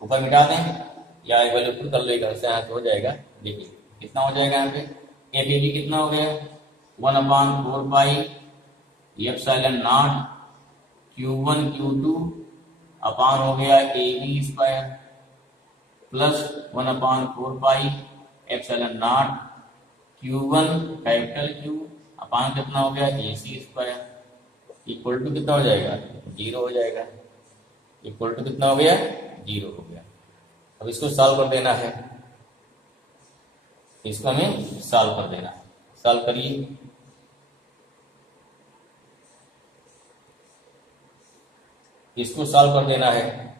ऊपर मिटा दें या वैल्यू पुट कर लेगा, इससे यहाँ हो जाएगा। देखिए कितना हो जाएगा, यहाँ पे FAB कितना हो गया, 1/4 pi epsilon not Q1 Q2 अपान हो गया AB square plus 1/4 pi epsilon not Q1 capital Q अपान कितना हो गया AC स्क्वायर इक्वल टू कितना हो जाएगा, 0 हो जाएगा। इक्वल टू कितना हो गया, 0 हो गया। अब इसको सॉल्व कर देना है, इसको हमें सॉल्व कर देना है। सॉल्व करिए, इसको सॉल्व कर देना है।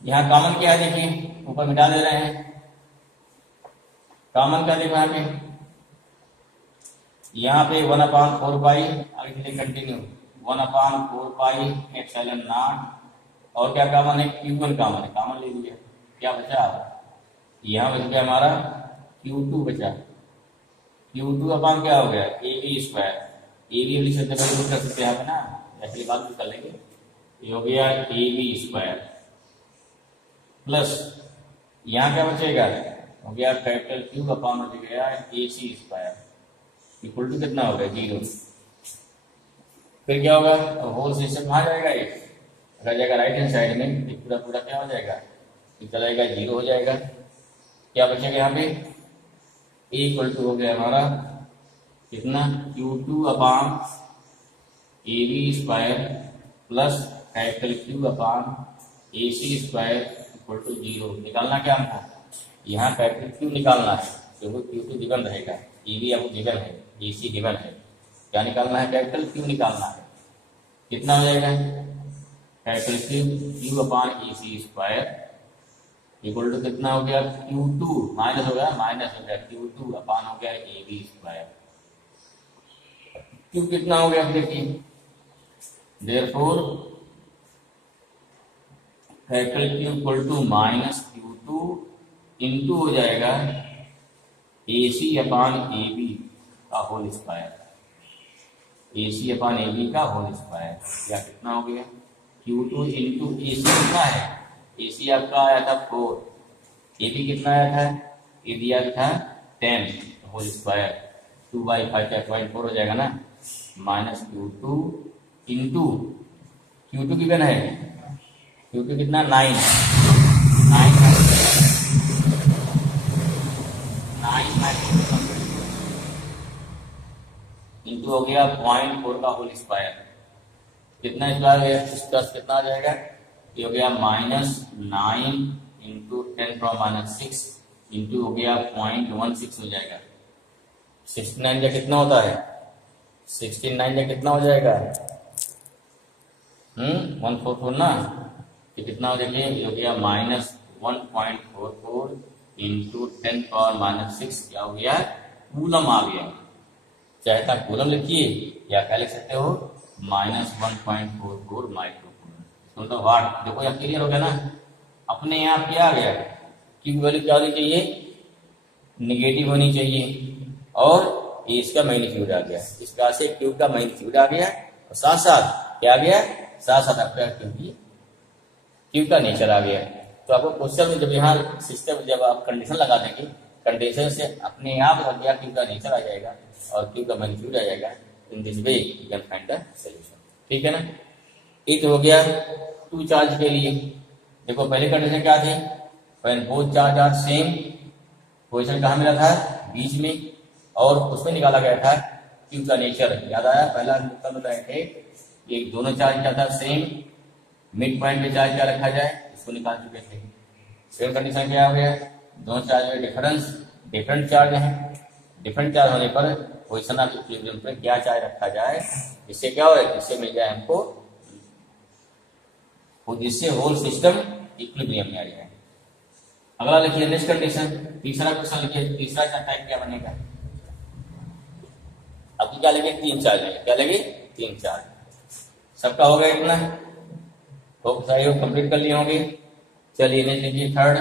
यहां कॉमन क्या है, देखिए ऊपर मिटा दे रहे हैं। कॉमन क्या देखो, यहाँ पे 1/4 पाई, आगे चलिए कंटिन्यू, 1/4 पाई एप्सिलॉन नॉट, और क्या कॉमन है, Q1 कॉमन है, कॉमन ले लिया। क्या बचा, यहाँ बच गया हमारा Q2 बचा। Q2 अपान क्या हो गया, AB स्क्वायर। AB वाली शब्द कर सकते हैं यहाँ पे ना, ऐसे बात भी कर लेंगे। ये हो गया AB स्क्वायर प्लस यहाँ क्या बचेगा, हो गया कैपिटल Q अपान बच गया AC स्क्वायर इक्वल टू कितना हो गया, 0। फिर क्या होगा, तो होल सिस्टम कहाँ जाएगा, अगर जाएगा राइट हैंड साइड में, तो पूरा पूरा क्या हो जाएगा, चला जाएगा 0 हो जाएगा। क्या बचेगा यहाँ पे, A इक्वल टू हो गया हमारा कितना, Q2 upon AB square plus capital Q upon AC square equal to 0। निकालना क्या हमको, यहाँ कैपिटल Q निकालना है, क्योंकि Q2 गिवन रहेगा, AB आपको गिवन है, AC गिवन है। क्या निकालना है, कैपिटल Q निकालना है। कितना हो जाएगा, capital Q upon AC square equal to कितना हो गया, Q2 माइनस हो गया Q2 अपान हो गया AB स्क्वायर। Q कितना हो गया, देखिए therefore capital Q equal to minus Q2 into हो जाएगा AC अपान AB का whole square, AC upon AB का होल स्क्वायर। या कितना हो गया, Q2 इंटू AC कितना है, AC आपका आया था 4, AB कितना आया था, ये दिया था 10 होल स्क्वायर, 2/5 4 हो जाएगा ना, माइनस Q2 इंटू Q2 कितना है, Q2 कितना 9 इंटू हो गया 0.4 का होल स्क्वायर। कितना स्क्वायर है, इसका कितना आ जाएगा, ये हो गया -9 इंटू 10⁻⁻6 इंटू हो गया 0.16 हो जाएगा। 69 का कितना होता है, 69 का कितना हो जाएगा, 144 ना, तो कितना हो जाएगा, ये हो गया -1.44 इंटू 10⁻⁻6 क्या हो गया, कूलम आ गया। चाहे तो कूलम लिखिए या क्या लिख सकते हो, -1.44 माइक्रो कूलम। वाट देखो यहाँ क्लियर हो गया ना, अपने यहाँ क्या आ गया, क्यू वैल्यू क्या होनी चाहिए, निगेटिव होनी चाहिए, और ये इसका मैग्नीट्यूड आ गया, इस प्रकार से क्यू का मैग्नीट्यूड आ गया, और साथ साथ क्या आ गया, साथ साथ आपका क्यू का नेचर आ गया। तो आपको क्वेश्चन में जब यहाँ सिस्टम जब आप कंडीशन लगा देंगे कंडीशन से अपने आप हो गया क्यू का नेचर आ जाएगा और क्यू का मैग्नीट्यूड आ जाएगा। In this way you can find the solution. ठीक है ना। एक हो गया टू चार्ज के लिए। देखो पहले कंडीशन क्या थी, when both charge are same, position कहाँ मिला था, बीच में, और उसमें निकाला गया था क्यू का नेचर। याद आया, पहला उत्तर बताए थे कि दोनों चार्ज क्या था, सेम, मिड पॉइंट पे चार्ज क्या रखा जाए, इसको निकाल चुके थे। सेम कंडीशन क्या हो गया, दोनों चार्ज में डिफरेंट चार्ज है, डिफरेंट चार्ज होने पर पोजीशन ऑफ इक्विलिब्रियम पे क्या चार्ज रखा जाए, इससे क्या हो, इससे मिल जाए हमको, जिससे होल सिस्टम इक्विलिब्रियम में आ जाए। अगला लिखिए नेक्स्ट कंडीशन, तीसरा क्वेश्चन लिखिए। तीसरा टाइप क्या बनेगा, अब क्या लगे, तीन चार्ज लगे, क्या लगे, तीन चार्ज। सबका हो गया इतना, तो सारे कंप्लीट कर लिए होंगे। चलिए नेक्स्ट लिखिए थर्ड।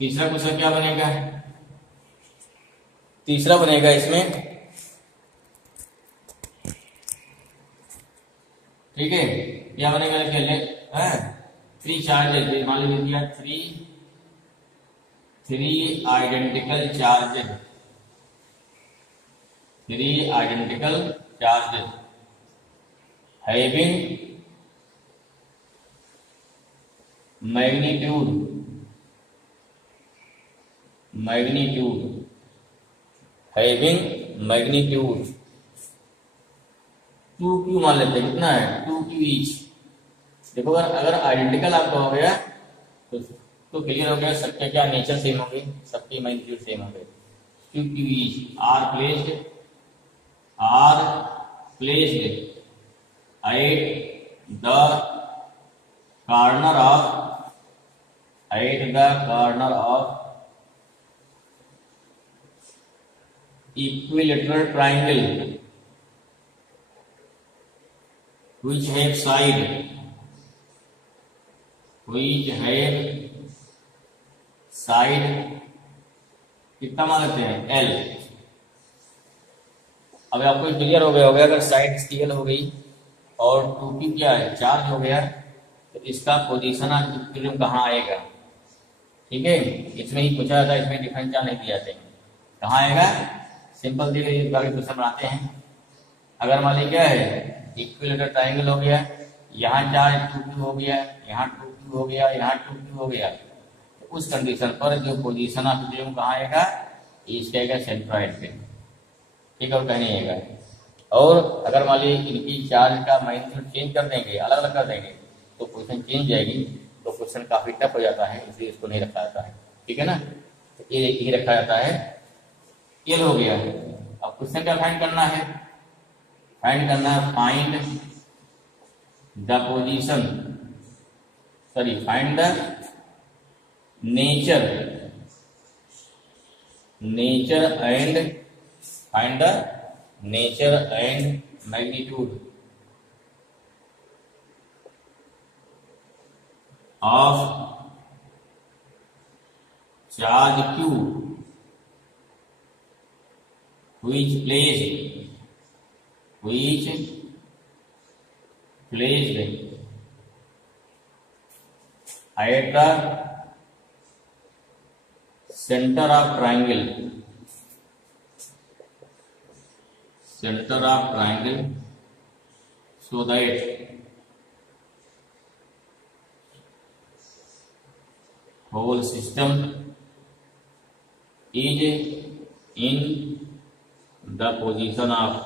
तीसरा क्वेश्चन क्या बनेगा, तीसरा बनेगा इसमें, ठीक है, क्या बनेगा, थ्री चार्जेस, मान लीजिए दिया three identical charges, three identical charges having magnitude having magnitude 2q मान लेते हैं, कितना है, 2q ईच। देखो अगर आइडेंटिकल आपका हो गया तो क्लियर हो गया, सबके क्या नेचर सेम होंगे, सबके मैग्नीट्यूड सेम होंगे। 2q each are placed at the corner of equilateral triangle which have side कितना मान लेते हैं, L। अब आपको क्लियर हो गया होगा, अगर साइड स्केल हो गई और 2q क्या है, चार्ज हो गया, तो इसका पोजीशन ऑफ इक्विलिब्रियम कहाँ आएगा। ठीक है, इसमें ही पूछा जाता है, इसमें डिफरेंट चार्ज नहीं दिए जाते हैं, कहाँ आएगा, सिंपल सी क्वेश्चन बनाते हैं। अगर मान लीजिए क्या है, इक्विलेटरल ट्राइंगल हो गया, यहाँ चार्ज 2q हो गया, यहाँ 2q हो गया, यहाँ 2q हो गया, तो उस कंडीशन पर जो पोजीशन ऑफ इक्विलिब्रियम कहाँ आएगा, ईस्ट आएगा सेंट्रॉइड पे। ठीक है, और कहीं नहीं आएगा। और अगर मान लीजिए इनकी चार्ज का मैग्नीट्यूड चेंज कर देंगे, अलग अलग कर देंगे, तो पोजीशन चेंज जाएगी, तो क्वेश्चन काफी टफ हो जाता है, इसलिए इसको नहीं रखा जाता है। ठीक है ना, तो ये रखा जाता है। ये हो गया, अब क्वेश्चन क्या फाइंड करना है, find the position, find the nature and magnitude of charge q which placed at the center of triangle so that whole system is in the position of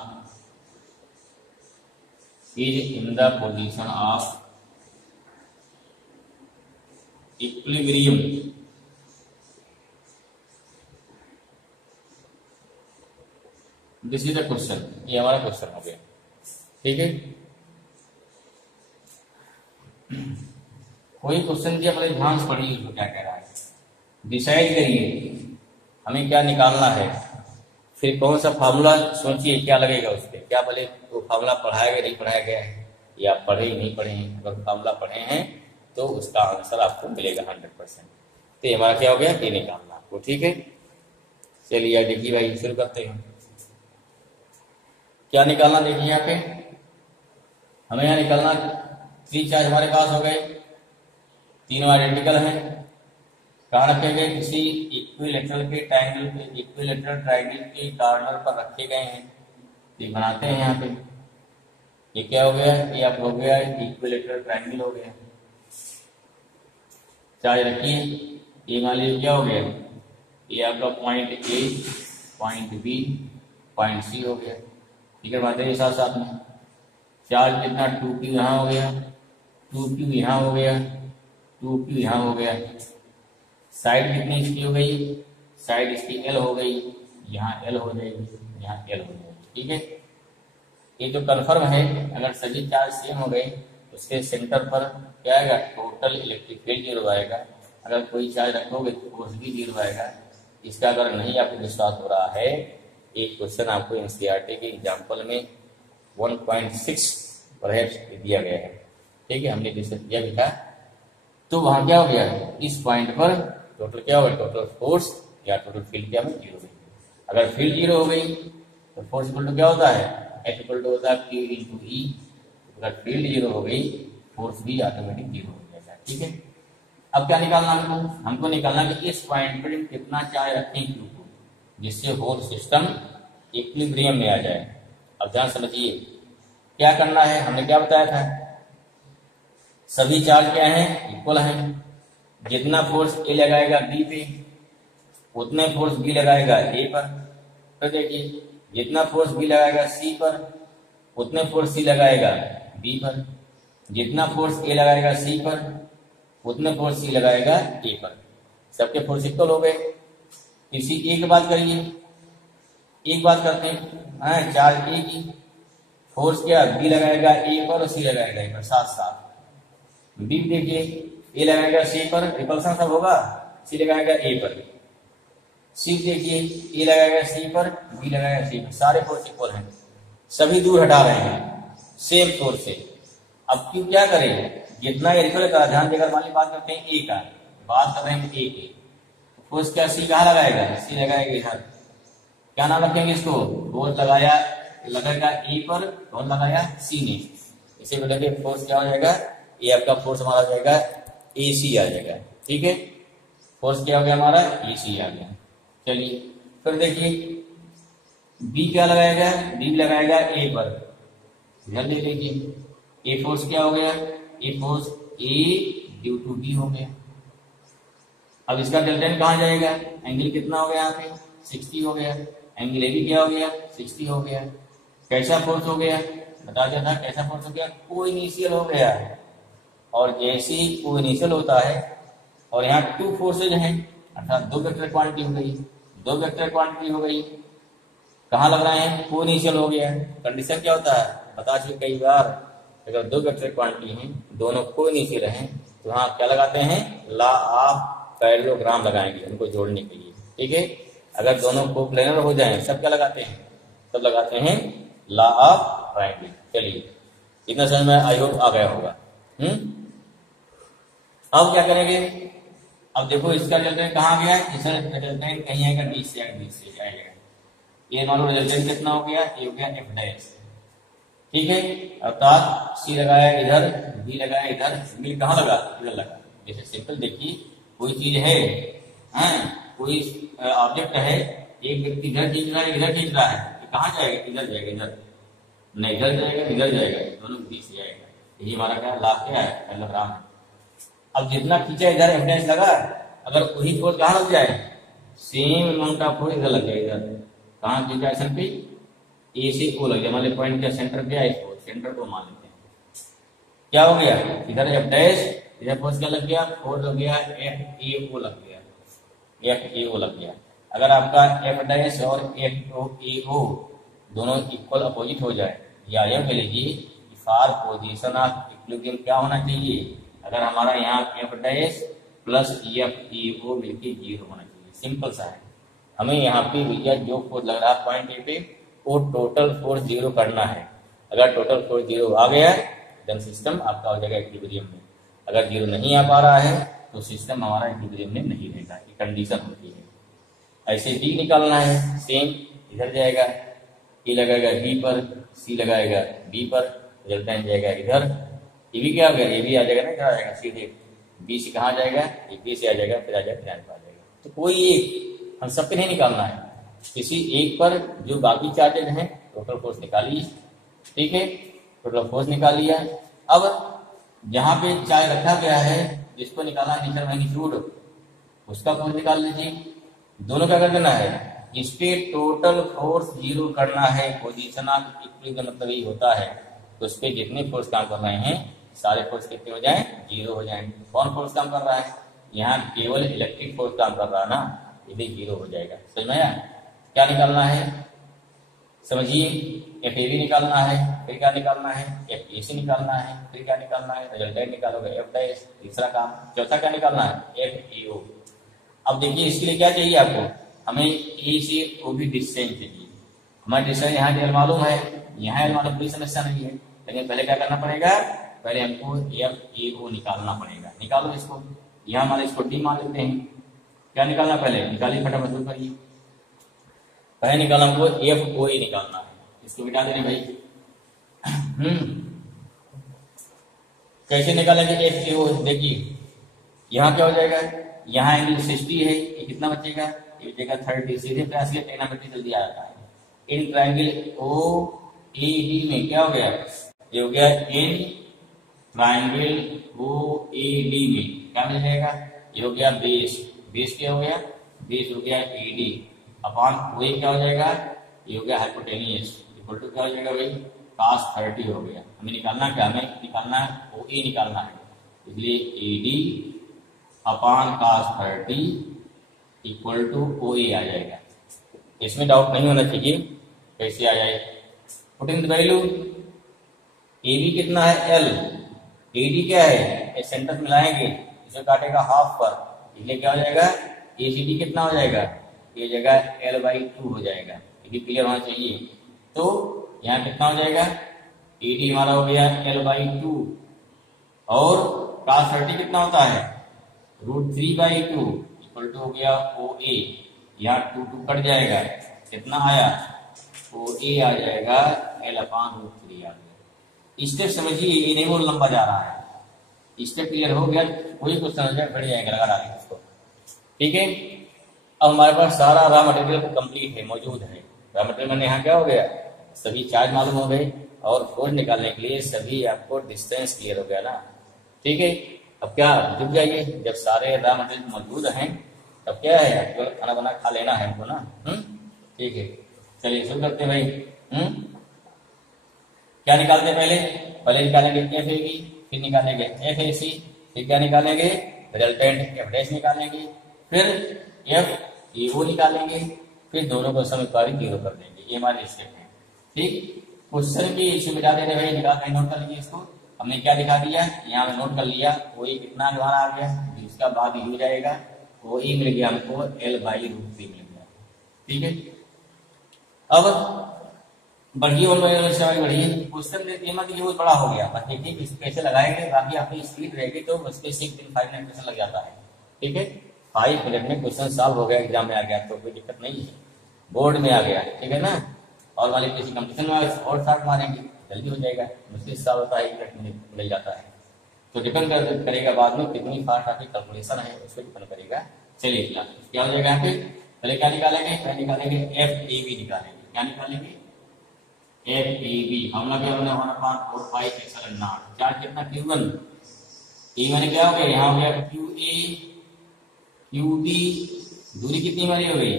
equilibrium। This is the question, ये हमारा क्वेश्चन हो गया। ठीक है, कोई क्वेश्चन दिया, पहले ध्यान से पढ़िए तो क्या कह रहा है, डिसाइड करिए हमें क्या निकालना है, फिर कौन सा फार्मूला सोचिए क्या लगेगा उस पर, क्या भले वो फार्मूला पढ़ाया गया नहीं पढ़ाया गया है, या पढ़े ही नहीं पढ़े हैं। अगर फार्मूला पढ़े हैं तो उसका आंसर आपको मिलेगा 100%। तो ये हमारा क्या हो गया, ये निकालना आपको। ठीक है, चलिए देखिए भाई शुरू करते हैं। क्या निकालना, देखिए यहाँ पे हमें यहाँ निकालना, 3 चार्ज हमारे पास हो गए, तीनों आइडेंटिकल हैं, कहाँ रखे गए? किसी इक्विलेटरल के ट्रायंगल पे, इक्विलेटरल ट्रायंगल के कॉर्नर पर रखे गए हैं। ये बनाते हैं यहाँ पे। ये क्या हो गया? ये आप हो गया इक्विलेटरल ट्रायंगल हो गया। चार्ज रखिए। ये मान लीजिए क्या हो गया? ये आपका point A, point B, point C हो गया। ठीक है, बातें ये साथ साथ में। चार्ज कितना? 2q यहाँ हो गया, 2q यहाँ हो गया, 2q यहाँ हो गया। साइड कितनी इसकी हो गई? साइड इसकी L हो गई, यहाँ L हो जाएगी, यहाँ L हो जाएगी। ठीक है, ये जो कन्फर्म है, अगर सभी चार्ज सेम हो गए उसके सेंटर पर क्या आएगा? टोटल इलेक्ट्रिक फील्ड 0 आएगा। अगर कोई चार्ज रखोगे तो फोर्स भी 0 आएगा। इसका अगर नहीं आपको विश्वास हो रहा है, एक क्वेश्चन आपको एनसीईआरटी के एग्जाम्पल में 1.6 परहैप्स दिया गया है। ठीक है, हमने डिस्कस किया भी था। तो वहां क्या हो गया? इस पॉइंट पर टोटल क्या होगा? टोटल फोर्स या टोटल फील्ड क्या होगी? 0 होगी। अगर फील्ड 0 हो गई तो फोर्स इक्वल टू क्या होता है? F इक्वल टू होता है Q इंटू E। अगर फील्ड 0 हो गई, फोर्स भी ऑटोमेटिक 0 हो जाएगा। ठीक है, अब क्या निकालना हमको निकालना कि इस पॉइंट पर कितना चार्ज रखें Q को, जिससे होल सिस्टम इक्विलिब्रियम में आ जाए। अब ध्यान समझिए क्या करना है। हमने क्या बताया था? सभी चार्ज क्या है? इक्वल है। जितना फोर्स ए लगाएगा बी पे, उतने फोर्स बी लगाएगा ए पर। फिर देखिए, जितना फोर्स बी लगाएगा सी पर, उतने फोर्स सी लगाएगा बी पर। जितना फोर्स ए लगाएगा सी पर, उतने फोर्स सी लगाएगा ए पर। सबके फोर्स इक्वल हो गए। किसी एक बात करिए, एक बात करते हैं, चार्ज ए की फोर्स क्या? बी लगाएगा ए पर और सी लगाएगा ए पर, साथ साथ। बी देखिए, ए लगाएगा सी पर, रिपल्सन सब होगा, सी लगाएगा ए पर। सी देखिए, ए लगाएगा सी पर, बी लगाएगा सी पर, सारे फोर्स इक्वल हैं, सभी दूर हटा रहे हैं सेम फोर्स से। अब क्यों क्या करें? जितना इक्वल का ध्यान देकर मान ली बात करते हैं ए का, बात कर रहे हैं ए की, फोर्स क्या सी कहाँ लगाएगा? सी लगाएगा इधर। क्या नाम रखेंगे इसको? फोर्स लगेगा ए पर, कौन लगाया? सी ने। इसे बोलेंगे फोर्स क्या हो जाएगा? ये आपका फोर्स हमारा आ जाएगा AC आ जाएगा। ठीक है, फोर्स क्या हो गया हमारा? AC आ गया। चलिए फिर देखिए, B क्या लगाएगा? B लगाएगा A पर। ध्यान दे लीजिए, A फोर्स क्या हो गया? A force A due to B हो गया। अब इसका डेल्टा कहाँ जाएगा? एंगल कितना हो गया यहाँ पे? 60 हो गया। एंगल AB क्या हो गया? 60 हो गया। कैसा फोर्स हो गया? बता दिया था कैसा फोर्स हो गया? कोइनिशियल हो गया। और जैसे ही कोइनिशियल होता है, और यहाँ 2 फोर्सेज हैं, अर्थात 2 वेक्टर क्वांटिटी हो गई, 2 वेक्टर क्वांटिटी हो गई। कहाँ लग रहे हैं? कोइनिशियल हो गया। कंडीशन क्या होता है? बता चुके कई बार, अगर 2 वेक्टर क्वांटिटी हैं, दोनों कोइनिशियल हैं, तो वहाँ क्या लगाते हैं? लॉ ऑफ पैरेललोग्राम लगाएंगे उनको जोड़ने के लिए। ठीक है, अगर दोनों कोप्लेनर हो जाएं, सब क्या लगाते हैं? सब लगाते हैं लॉ ऑफ ट्रायंगल। चलिए, इतना समझ में आई होप आ गया होगा। अब क्या करेंगे? अब देखो इसका रिजल्टेंट कहाँ गया? इसका रिजल्टेंट कहीं आएगा बीच से आएगा। ये मान लो रिजल्टेंट कितना हो गया? ये हो गया एफ डैश। ठीक है, अर्थात सी लगाया इधर, बी लगाया इधर, बी कहाँ लगा? इधर लगा। जैसे सिंपल देखिए, कोई चीज है, कोई ऑब्जेक्ट है, एक व्यक्ति इधर खींच रहा है, इधर खींच रहा है, तो कहाँ जाएगा? इधर जाएगा, इधर नहीं, इधर जाएगा, इधर जाएगा, दोनों बीच से जाएगा। यही हमारा क्या लाभ क्या है? पैरेललोग्राम है। अब जितना खींचा इधर एफ डैश लगा, अगर वही फोर्स कहाँ लग जाए? सेम अमाउंट ऑफ फोर्स इधर लग जाए। इधर कहाँ खींचा? ऐसा पे ए से ओ लग जाए। मान लीजिए पॉइंट का सेंटर क्या है? इसको सेंटर को मान लेते हैं। क्या हो गया? इधर एफ डैश, इधर फोर्स क्या लग गया? फोर्स लग गया एफ ए ओ लग गया, एफ ए ओ लग गया। अगर आपका एफ डैश और एफ ए ओ दोनों इक्वल अपोजिट हो जाए, या यह मिलेगी फॉर पोजीशन ऑफ इक्विलिब्रियम क्या होना चाहिए? अगर हमारा यहाँ F dash plus F A O मिलकर 0 होना चाहिए। सिंपल सा है। हमें यहाँ पे भैया जो फोर्स लग रहा है पॉइंट ए पे, वो टोटल फोर्स 0 करना है। अगर टोटल फोर्स 0 आ गया, देन सिस्टम आपका हो जाएगा इक्विलिब्रियम में। अगर 0 नहीं आ पा रहा है, तो सिस्टम हमारा इक्विलिब्रियम में नहीं रहेगा। ये कंडीशन होती है। ऐसे डी निकालना है, सेम इधर जाएगा, ए लगाएगा बी पर, सी लगाएगा बी पर, रिजल्टेंट जाएगा इधर। ये भी क्या हो गया? ये भी आ जाएगा ना, इधर आ जाएगा सीधे बी से कहाँ जाएगा, ये बी से आ जाएगा, फिर आ जाएगा, फिर आ जाएगा। तो कोई एक हम सबके नहीं निकालना है, किसी एक पर जो बाकी चार्जेज हैं टोटल फोर्स निकालिए। ठीक है, टोटल फोर्स निकाल लिया। अब जहां पे चार्ज रखा गया है जिसको निकालना है इनिशियल मैग्नीट्यूड, उसका फोर्स निकाल लीजिए। दोनों का कर देना है, इसके टोटल फोर्स जीरो करना है। पोजीशन ऑफ इक्विलिब्रियम मतलब यही होता है, तो उस पर जितने फोर्स काम कर रहे हैं सारे फोर्स कितने हो जाएं, जीरो हो जाएंगे। कौन फोर्स काम कर रहा है, यहाँ केवल इलेक्ट्रिक फोर्स काम कर रहा है ना, ये भी जीरो हो जाएगा। समझ में आया? क्या निकालना है समझिए, एफ ए बी निकालना है, फिर क्या निकालना है, एफ ए सी निकालना है, फिर क्या निकालना है, रिजल्टेंट निकालोगे एफ डैश, तीसरा काम। चौथा क्या निकालना है, एफ ए ओ। अब देखिए इसके लिए क्या चाहिए आपको, हमें ए से ओ भी डिस्टेंस चाहिए। हमारा डिस्टेंस यहाँ एल मालूम है, यहाँ एल मालूम, कोई समस्या नहीं है, लेकिन पहले क्या करना पड़ेगा, पहले हमको एफ ए ओ निकालना पड़ेगा। निकालो इसको, यहाँ हमारे इसको डी मान लेते हैं। क्या निकालना, पहले निकालिए, फटाफट शुरू करिए। पहले निकालना हमको एफ ओ ए निकालना है, इसको मिटा देने भाई। कैसे निकालेंगे एफ ए ओ, देखिए यहाँ क्या हो जाएगा, यहाँ एंगल 60 है, ये कितना बचेगा, ये बचेगा 30। सीधे प्रयास के ट्रिग्नोमेट्री जल्दी आ जाता है। In triangle O A D में क्या हो गया, ये हो गया in triangle O A D में क्या मिल जाएगा, ये हो गया बेस। बेस क्या हो गया, बेस हो गया ए डी अपॉन ओ ए क्या हो जाएगा, ये हो गया हाइपोटेनियस, इक्वल टू क्या हो जाएगा भाई, cos 30 हो गया। हमें निकालना क्या, हमें निकालना है ओ ए निकालना है, इसलिए A D upon cos 30 equal to O A आ जाएगा। इसमें डाउट नहीं होना चाहिए, कैसे आ जाए। Putting the value, A B कितना है एल, ए डी क्या है, ये सेंटर मिलाएंगे, इसे काटेगा हाफ पर, इसलिए क्या हो जाएगा, ए सी डी कितना हो जाएगा, ये जगह L/2 हो जाएगा। ये क्लियर होना चाहिए। तो यहाँ कितना हो जाएगा, ए डी हमारा हो गया L/2 और cos 30 कितना होता है, √3/2 इक्वल टू हो गया ओ ए। यहाँ 2 कट जाएगा, कितना आया, ओ ए आ जाएगा L/√3 आ गया। स्टेप समझिए, ये नहीं वो लंबा जा रहा है। स्टेप क्लियर हो गया, कोई क्वेश्चन हो जाए बढ़ जाएगा, लगा डालेंगे उसको। ठीक है, अब हमारे पास सारा रॉ मटेरियल कंप्लीट है, मौजूद है। रॉ मटेरियल मैंने यहाँ क्या हो गया, सभी चार्ज मालूम हो गए, और फोर्स निकालने के लिए सभी आपको डिस्टेंस क्लियर हो गया ना। ठीक है, अब क्या रुक जाइए, जब सारे रॉ मटेरियल मौजूद हैं तब क्या है, आपको खाना बना खा लेना है हमको ना। ठीक है, चलिए शुरू करते हैं भाई। क्या निकालते हैं, पहले निकालेंगे एफ ए बी, फिर निकालेंगे एफ ए सी, फिर क्या निकालेंगे, रिजल्टेंट एफ डैश निकालेंगे, फिर एफ ए ओ निकालेंगे, फिर दोनों को सम पारी जीरो कर देंगे। ये हमारे स्टेप है। ठीक, क्वेश्चन की इश्यू मिटा देने भाई, निकाल कर नोट कर लीजिए इसको। हमने क्या दिखा दिया, यहाँ में नोट कर लिया, ओ ई कितना द्वारा आ गया, इसका बाद यू जाएगा, ओ ई मिल गया हमको L/√3 मिल गया। ठीक है, अब बढ़िए और बढ़िए क्वेश्चन ये बहुत बड़ा हो गया, बस देखिए कि कैसे लगाएंगे, बाकी आपकी स्पीड रहेगी तो उसके 6 दिन 5 मिनट क्वेश्चन लग जाता है। ठीक है, 5 मिनट में क्वेश्चन सॉल्व हो गया, एग्जाम में आ गया तो कोई दिक्कत नहीं है, बोर्ड में आ गया। ठीक है ना, और वाले किसी कंपटीशन में और शॉर्ट मारेंगे जल्दी हो जाएगा, मुश्किल सॉल्व होता है 1 मिनट में मिल जाता है। तो डिपेंड करेगा बाद में कितनी फास्ट आपकी कैलकुलेशन है, उस पर डिपेंड करेगा। चलिए क्या हो जाएगा यहाँ पे, पहले क्या निकालेंगे, पहले निकालेंगे एफ ए बी निकालेंगे। क्या निकालेंगे, एफ ए बी, हमला क्या होना, 1/4πε0। चार्ज कितना, Q1, ए मैंने क्या हो गया, यहाँ हो गया क्यू ए, क्यू डी, दूरी कितनी वाली हो गई,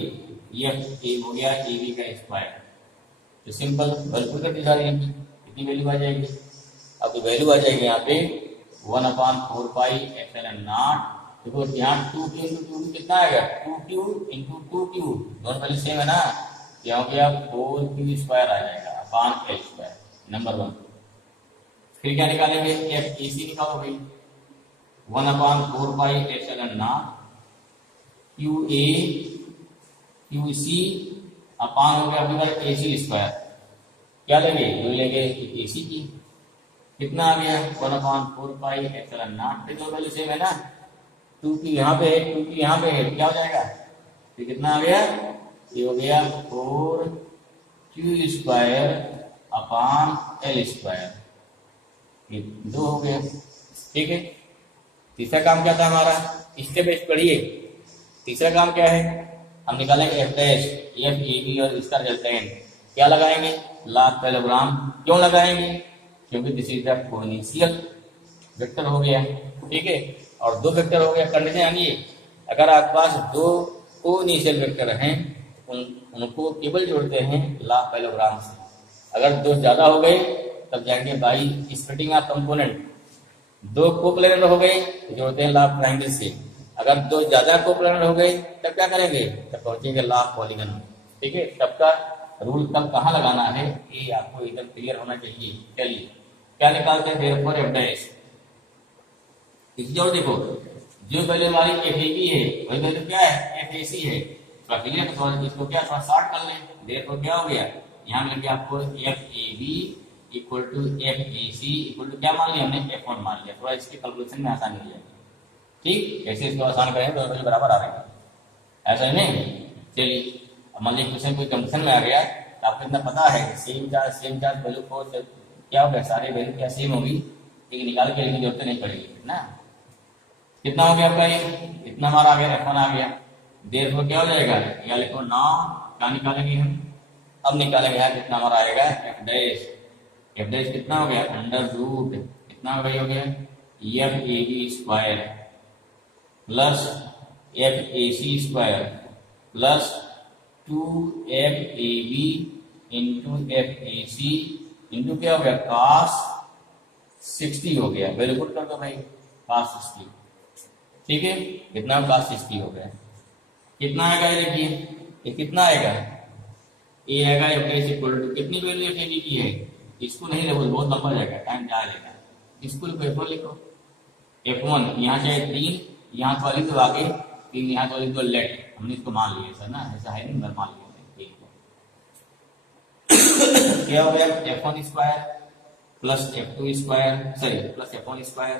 एफ ए हो गया ए बी का स्क्वायर। तो सिंपल वैल्यू कर दी सारी, कितनी वैल्यू आ जाएगी, अब वैल्यू आ जाएगी यहाँ पे 1/4πε0। देखो यहाँ 2Q × 2Q कितना आएगा, 2Q × 2Q, दोनों वैल्यू सेम है ना, क्या हो गया 4Q² आ जाएगा अपॉन L², नंबर 1। फिर क्या निकालेंगे, एफ ए सी निकालो भाई, 1/4πε0 Q A Q C upon हो गया आपके पास ए सी स्क्वायर। क्या लेंगे, जो लेंगे ए सी की, कितना आ गया 1/4πε0, फिर दो वैल्यू सेम है ना, 2Q यहाँ पे है, 2Q यहाँ पे है, क्या हो जाएगा, फिर कितना आ गया, ये हो गया 4Q² अपॉन L², ये 2 हो गया। ठीक है, तीसरा काम क्या था हमारा, स्टेप बाय पढ़िए। तीसरा काम क्या है, हम निकालेंगे F dash, F A B और इसका रिजल्टेंट क्या लगाएंगे, log पैरेललोग्राम। क्यों लगाएंगे, क्योंकि दिस इज द कोइनिशियल वेक्टर हो गया, ठीक है। और दो वेक्टर हो गया, कंडीशन यानी अगर आपके पास दो कोइनिशियल वेक्टर हैं उनको केवल जोड़ते हैं log पैरेललोग्राम से। अगर दो ज्यादा हो गए तब जाएंगे बाई स्प्लिटिंग ऑफ कंपोनेंट। दो कोप्लेनर हो गए तो जोड़ते हैं log ट्रायंगल से। अगर दो ज्यादा कोप्लेनर हो गए तब क्या करेंगे, तब पहुंचेंगे log पॉलीगन, ठीक है। तब का रूल कब कहाँ लगाना है ये आपको एकदम क्लियर होना चाहिए। चलिए क्या निकालते हैं, देयरफॉर एफ डैश। देखो जो वैल्यू हमारी एफ ए बी है वही वैल्यू क्या है, एफ ए सी है। थोड़ा क्लियर इसको क्या थोड़ा शॉर्ट कर लें। देयरफॉर क्या हो गया, यहाँ मिल गया आपको F A B equal to F A C equal to क्या मान लिया हमने, एफ वन मान लिया। थोड़ा इसके कैलकुलेशन में आसानी हो जाएगी, ठीक। ऐसे इसको आसान करेंगे तो वैल्यू बराबर आ रहे हैं, ऐसा नहीं। चलिए अब मान लीजिए क्वेश्चन कोई कंडीशन में आ गया तो आपको इतना पता है सेम चार्ज वैल्यू फोर्स क्या हो गया, सारे वैल्यू क्या सेम होगी, लेकिन निकाल के लिखने की जरूरत नहीं पड़ेगी ना। कितना हो गया आपका, ये इतना हमारा आ गया, F1 आ गया। देयरफॉर क्या हो जाएगा, या लिखो नाउ क्या निकालेंगे हम, अब निकालेंगे यार कितना हमारा आएगा एफ डैश। एफ डैश कितना हो गया, अंडर रूट कितना हो गया F A B square plus F A C square plus 2f A B into F A C into क्या हो गया cos 60 हो गया। वैल्यू पुट कर दो भाई, cos 60, ठीक है। कितना cos 60 हो गया, कितना आएगा ये देखिए, ये कितना आएगा, ये आएगा एफ डैश इक्वल टू कितनी वैल्यू एफ ए बी की है, इसको नहीं लिखो बहुत लंबा जाएगा, टाइम जा लेगा। इसको लिखो F1 लिखो, F1 यहाँ से 3 यहाँ तो वाली तो आगे 3 यहाँ तो वाली तो लेट, हमने इसको मान लिया सर ना, ऐसा है नहीं, मान लिया क्या हो गया F1 square plus F2 square sorry plus F1 square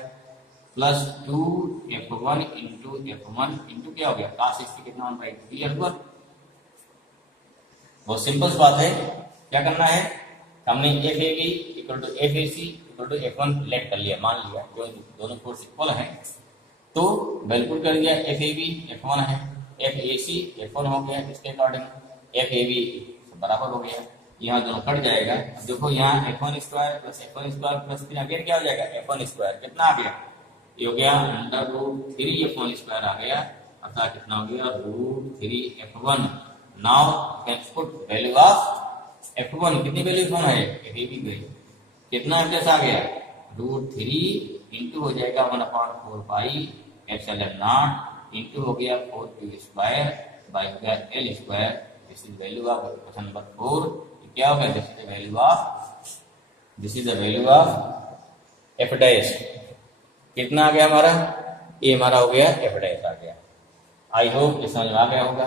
plus 2F1 into F1 into क्या हो गया cos 60 कितना 1/2। क्लियर हुआ, बहुत सिंपल बात है। क्या करना है, हमने F A B equal to F A C equal to F1 let कर लिया, मान लिया जो दोनों फोर्स इक्वल है तो वैल्यू कर दिया, एफ ए बी F1 है, एफ ए सी F1 हो गया, इसके अकॉर्डिंग एफ ए बी बराबर हो गया, यहाँ दोनों कट जाएगा। अब देखो यहाँ F1 square plus F1 square plus फिर अगेन क्या हो जाएगा F1 स्क्वायर कितना आ गया, ये हो गया अंडर रूट 3 F1 स्क्वायर आ गया, अर्थात कितना हो गया root 3 F1। Now can put value of F1, कितनी वैल्यू F1 है एफ ए बी वैल्यू, कितना एफ आ गया रूट 3 इंटू हो जाएगा 1/4 पाई एप्सिलॉन नॉट इंटू हो गया 4q स्क्वायर बाई हो गया L square. This is value of question number 4। क्या होगा, this is the value of F dash. कितना आ गया हमारा, ये हमारा हो गया एफ डैश आ गया। आई होप ये समझ में आ गया होगा,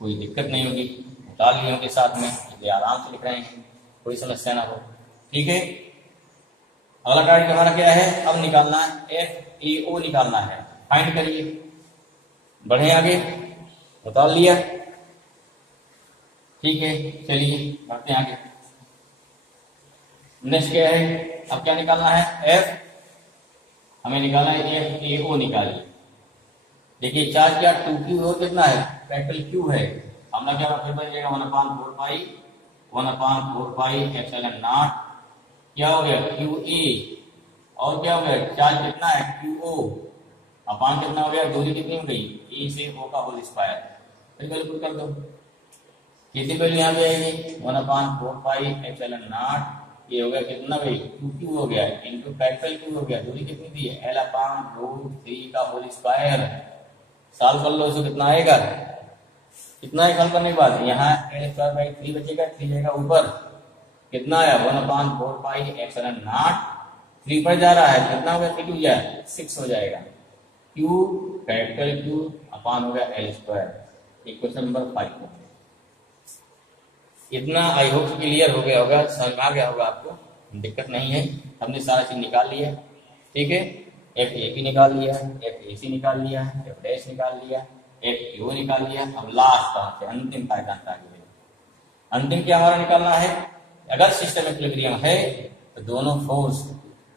कोई दिक्कत नहीं होगी, उतार लिए होंगे साथ में, इसलिए आराम से लिख रहे हैं, कोई समस्या ना हो, ठीक है। अगला टारगेट हमारा क्या है, अब निकालना है एफ ए ओ निकालना है, फाइंड करिए। बढ़े आगे, उतार लिया, ठीक है। चलिए बढ़ते हैं आगे। नेक्स्ट क्या है, अब क्या निकालना है, एफ हमें निकालना है एफ ए ओ निकालिए। देखिए चार्ज क्या 2q और कितना है कैपिटल Q है, हमने क्या फिर बन जाएगा 1/4 पाई एप्सिलॉन नॉट क्या हो गया QA और क्या हो गया चार्ज कितना है QO अपान कितना हो गया, दूरी कितनी हो गई ए से O का होल स्क्वायर। फिर वैल्यू पुट कर दो, कितनी वैल्यू यहाँ पे आएगी 1/4 पाई एप्सिलॉन नॉट, ये हो गया कितना भाई 2q हो गया इंटू कैपिटल Q हो गया, दूरी कितनी दी है L/√3 का होल स्क्वायर। सॉल्व कर लो, इसको कितना आएगा, कितना है सॉल्व करने के बाद यहाँ L²/3 बचेगा, 3 जाएगा ऊपर, कितना आया 1/4 पाई एप्सिलॉन नॉट, 3 पर जा रहा है कितना हो गया 3 टू जाए 6 हो जाएगा, Q कैपिटल Q अपान हो गया L²। क्वेश्चन नंबर 5 इतना आई होप क्लियर हो गया होगा, समझ में आ गया होगा आपको, दिक्कत नहीं है। हमने सारा चीज निकाल लिया, ठीक है। एफ ए बी निकाल लिया, एफ ए सी निकाल लिया, एफ डैश निकाल लिया, एफ ओ निकाल लिया। अब लास्ट अंतिम पाइथन का अंतिम क्या हमारा निकालना है, अगर सिस्टम इक्विलिब्रियम है तो दोनों फोर्स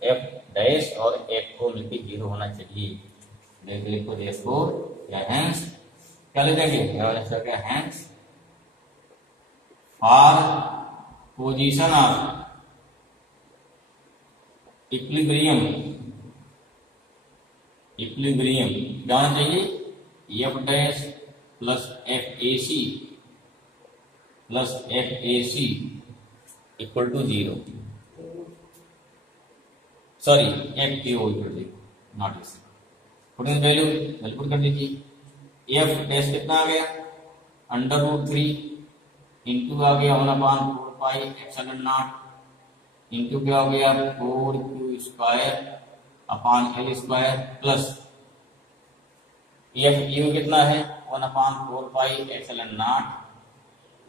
एफ डैश और एफ को मिलकर 0 होना चाहिए। लिखो देयरफॉर या हेंस क्या ले जाएंगे, hence for position of equilibrium क्या होना चाहिए, F dash plus F A C equal to 0, sorry F के O equal to not A C. Value put कर दीजिए। एफ डैश कितना आ गया, √3 इंटू आ गया 1/4 एप्सिलॉन नॉट इंटू क्या हो गया 4q² upon L² plus F you कितना है 1/4 एप्सिलॉन नॉट,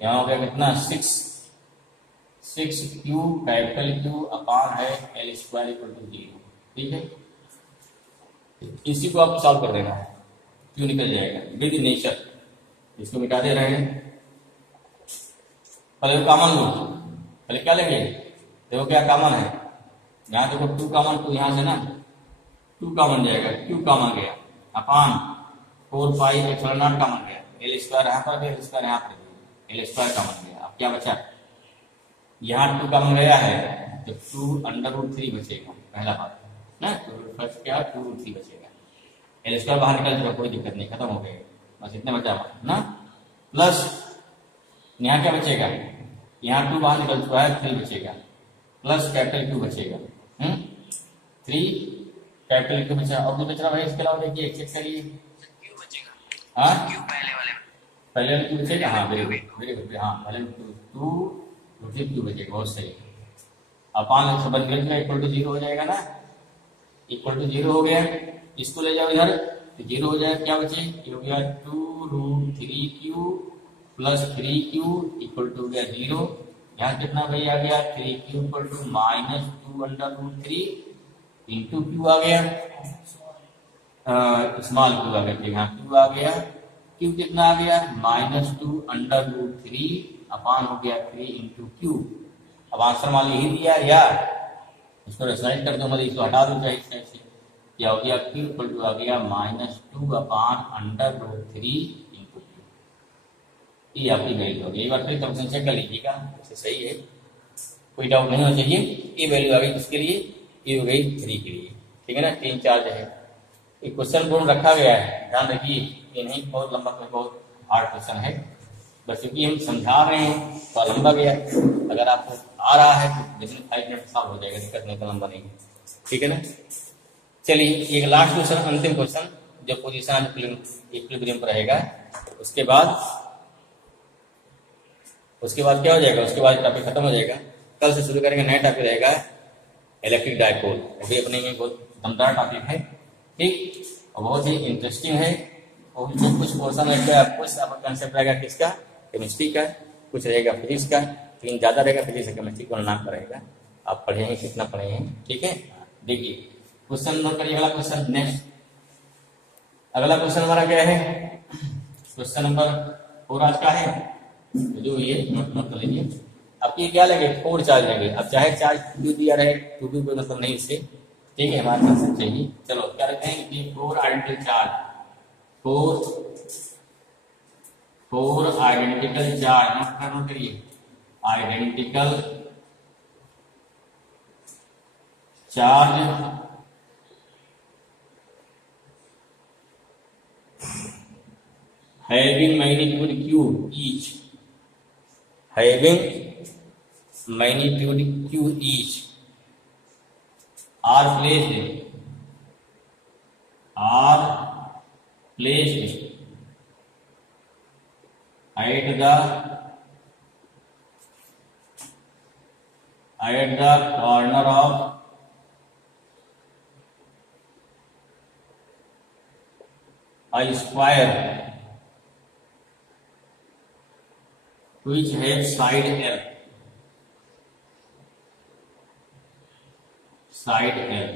यहाँ हो गया कितना 6q कैपिटल Q अपॉन है L² इक्वल टू 0। ठीक है, इसी को आपको सॉल्व कर देना है, क्यों निकल जाएगा विद नेचर। इसको मिटा दे रहे हैं, पहले कॉमन लो, पहले क्या लेंगे, देखो क्या कॉमन है, यहाँ देखो 2 कॉमन, तो यहाँ से ना 2 कॉमन जाएगा, Q कॉमन गया अपॉन 4 एप्सिलॉन नॉट कॉमन गया, L² यहाँ पर गया, L² यहाँ पर गया, L² कॉमन गया। अब क्या बचा, यहाँ 2 कॉमन गया है तो 2√3 बचेगा, पहला बात ना, तो फर्स्ट क्या 2√3 बचेगा, L² बाहर निकल जाएगा, कोई दिक्कत नहीं, खत्म हो गया, बस इतना बचा ना। प्लस यहाँ क्या बचेगा, यहाँ 2 बाहर निकल चुका है, 3 बचेगा, प्लस कैपिटल Q बचेगा, 3 कैपिटल Q बचा। और कुछ बच रहा भाई इसके अलावा, देखिए चेक करिए, हाँ पहले Q बचेगा, हाँ वेरी गुड, हाँ पहले 2 Q बचेगा, बहुत सही। अपान सब इक्वल टू 0 हो जाएगा ना, इक्वल टू 0 हो गया, इसको ले जाओ इधर तो 0 हो जाएगा, क्या बचे, ये हो गया 2√3q plus 3q equal to हो गया 0। यहाँ कितना भाई आ गया 3q equal to -2√3 into Q आ गया, स्मॉल Q आ गया, यहाँ Q आ गया, Q कितना आ गया -2√3 अपान हो गया 3 इंटू Q। अब आंसर मान ली ही दिया यार, इसको रेशनलाइज कर दो, मतलब इसको हटा दो चाहे इस टाइप से, क्या हो गया Q इक्वल टू आ गया -2 अपान √3 इंटू Q। ये आपकी वैल्यू हो गई, एक बार फिर क्वेश्चन चेक कर लीजिएगा, वैसे सही है, कोई डाउट नहीं होना चाहिए। ये वैल्यू आ गई किसके लिए, ये हो गई 3 के लिए, ठीक है ना, 3 4 जो है ये क्वेश्चन पूर्ण रखा गया है, ध्यान रखिए, ये नहीं बहुत लंबा, बहुत हार्ड क्वेश्चन है, बस क्योंकि हम समझा रहे हैं तो लंबा गया, अगर आपको आ रहा है तो विदिन 5 मिनट सॉल्व हो जाएगा, दिक्कत नहीं, तो लंबा नहीं, ठीक है ना। चलिए एक लास्ट क्वेश्चन, अंतिम क्वेश्चन जो पोजीशन इक्विलिब्रियम पर रहेगा, उसके बाद क्या हो जाएगा, उसके बाद टॉपिक खत्म हो जाएगा। कल से शुरू करेंगे, नया टॉपिक रहेगा इलेक्ट्रिक डायपोल, वो भी अपने में बहुत दमदार टॉपिक है, ठीक, और बहुत ही इंटरेस्टिंग है। और जो कुछ पोर्शन रहेगा, कुछ आपका कंसेप्ट रहेगा किसका, केमिस्ट्री का, कुछ रहेगा फिजिक्स का, लेकिन ज्यादा रहेगा फिजिक्स और केमिस्ट्री को नाम रहेगा, आप पढ़े हैं कितना पढ़े हैं, ठीक है। देखिए क्वेश्चन नोट करिए, अगला क्वेश्चन नेक्स्ट, अगला क्वेश्चन हमारा क्या है, क्वेश्चन नंबर 4 आज का है, जो ये नोट कर लीजिए। अब ये क्या लगे 4 चार्ज लगे, अब चाहे चार्ज क्यू दिया रहे तो भी कोई मतलब नहीं इससे, ठीक है, हमारे पास चाहिए। चलो क्या रखते हैं कि 4 identical charge, 4 identical charge, note करिए, identical charge having magnitude q each, having magnitude q each are placed at the corner of a square which has side L, side L।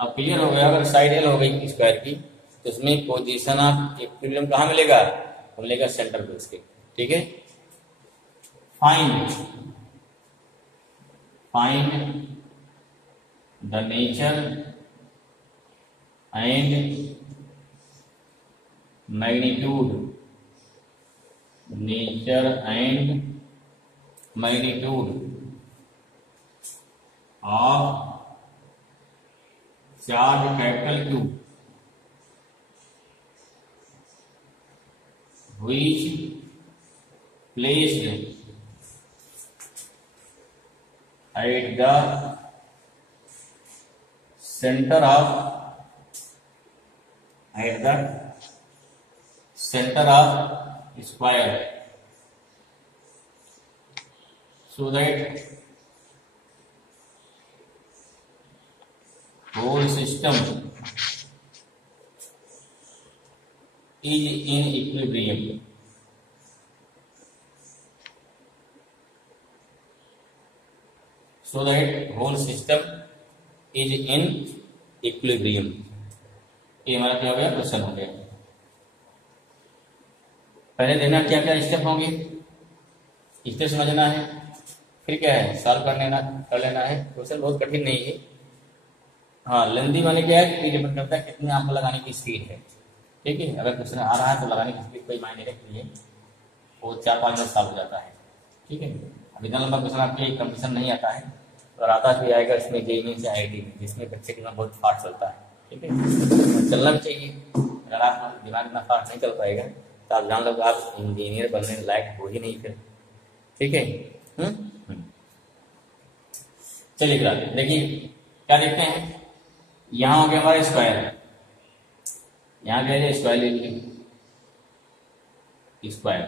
अब क्लियर हो गया, अगर साइड L हो गई स्क्वायर की तो उसमें पोजीशन ऑफ इक्विलिब्रियम कहाँ मिलेगा, मिलेगा सेंटर पे उसके, ठीक है। Find the nature and magnitude, nature and magnitude of charge capital Q which placed at the center of square so that whole system is in equilibrium. So that whole system is in equilibrium. ये हमारा क्या हो गया, क्वेश्चन हो गया। पहले देखना क्या क्या स्टेप होंगे, स्टेप समझना है, फिर क्या है सॉल्व कर लेना है। क्वेश्चन बहुत कठिन नहीं है। हाँ, लेंदी माने क्या है कि डिपेंड करता है कितनी आपको लगाने की स्पीड है। ठीक है, अगर क्वेश्चन आ रहा है तो लगाने की स्पीड कोई मायने रखती है, वो 4-5 मिनट सॉल्व हो जाता है। ठीक है, अब इतना लंबा क्वेश्चन आपके कंपटीशन नहीं आता है, और आता भी आएगा इसमें जेईई से आईआईटी में, जिसमें बच्चे का बहुत फास्ट चलता है। ठीक है, चलना भी चाहिए। अगर आप दिमाग इतना फास्ट नहीं चल पाएगा तो आप जान लो कि आप इंजीनियर बनने लायक हो ही नहीं फिर। ठीक है, चलिए फिर देखिए क्या देखते हैं। यहाँ हो गया हमारा स्क्वायर, यहाँ क्या है स्क्वायर ले लीजिए, स्क्वायर।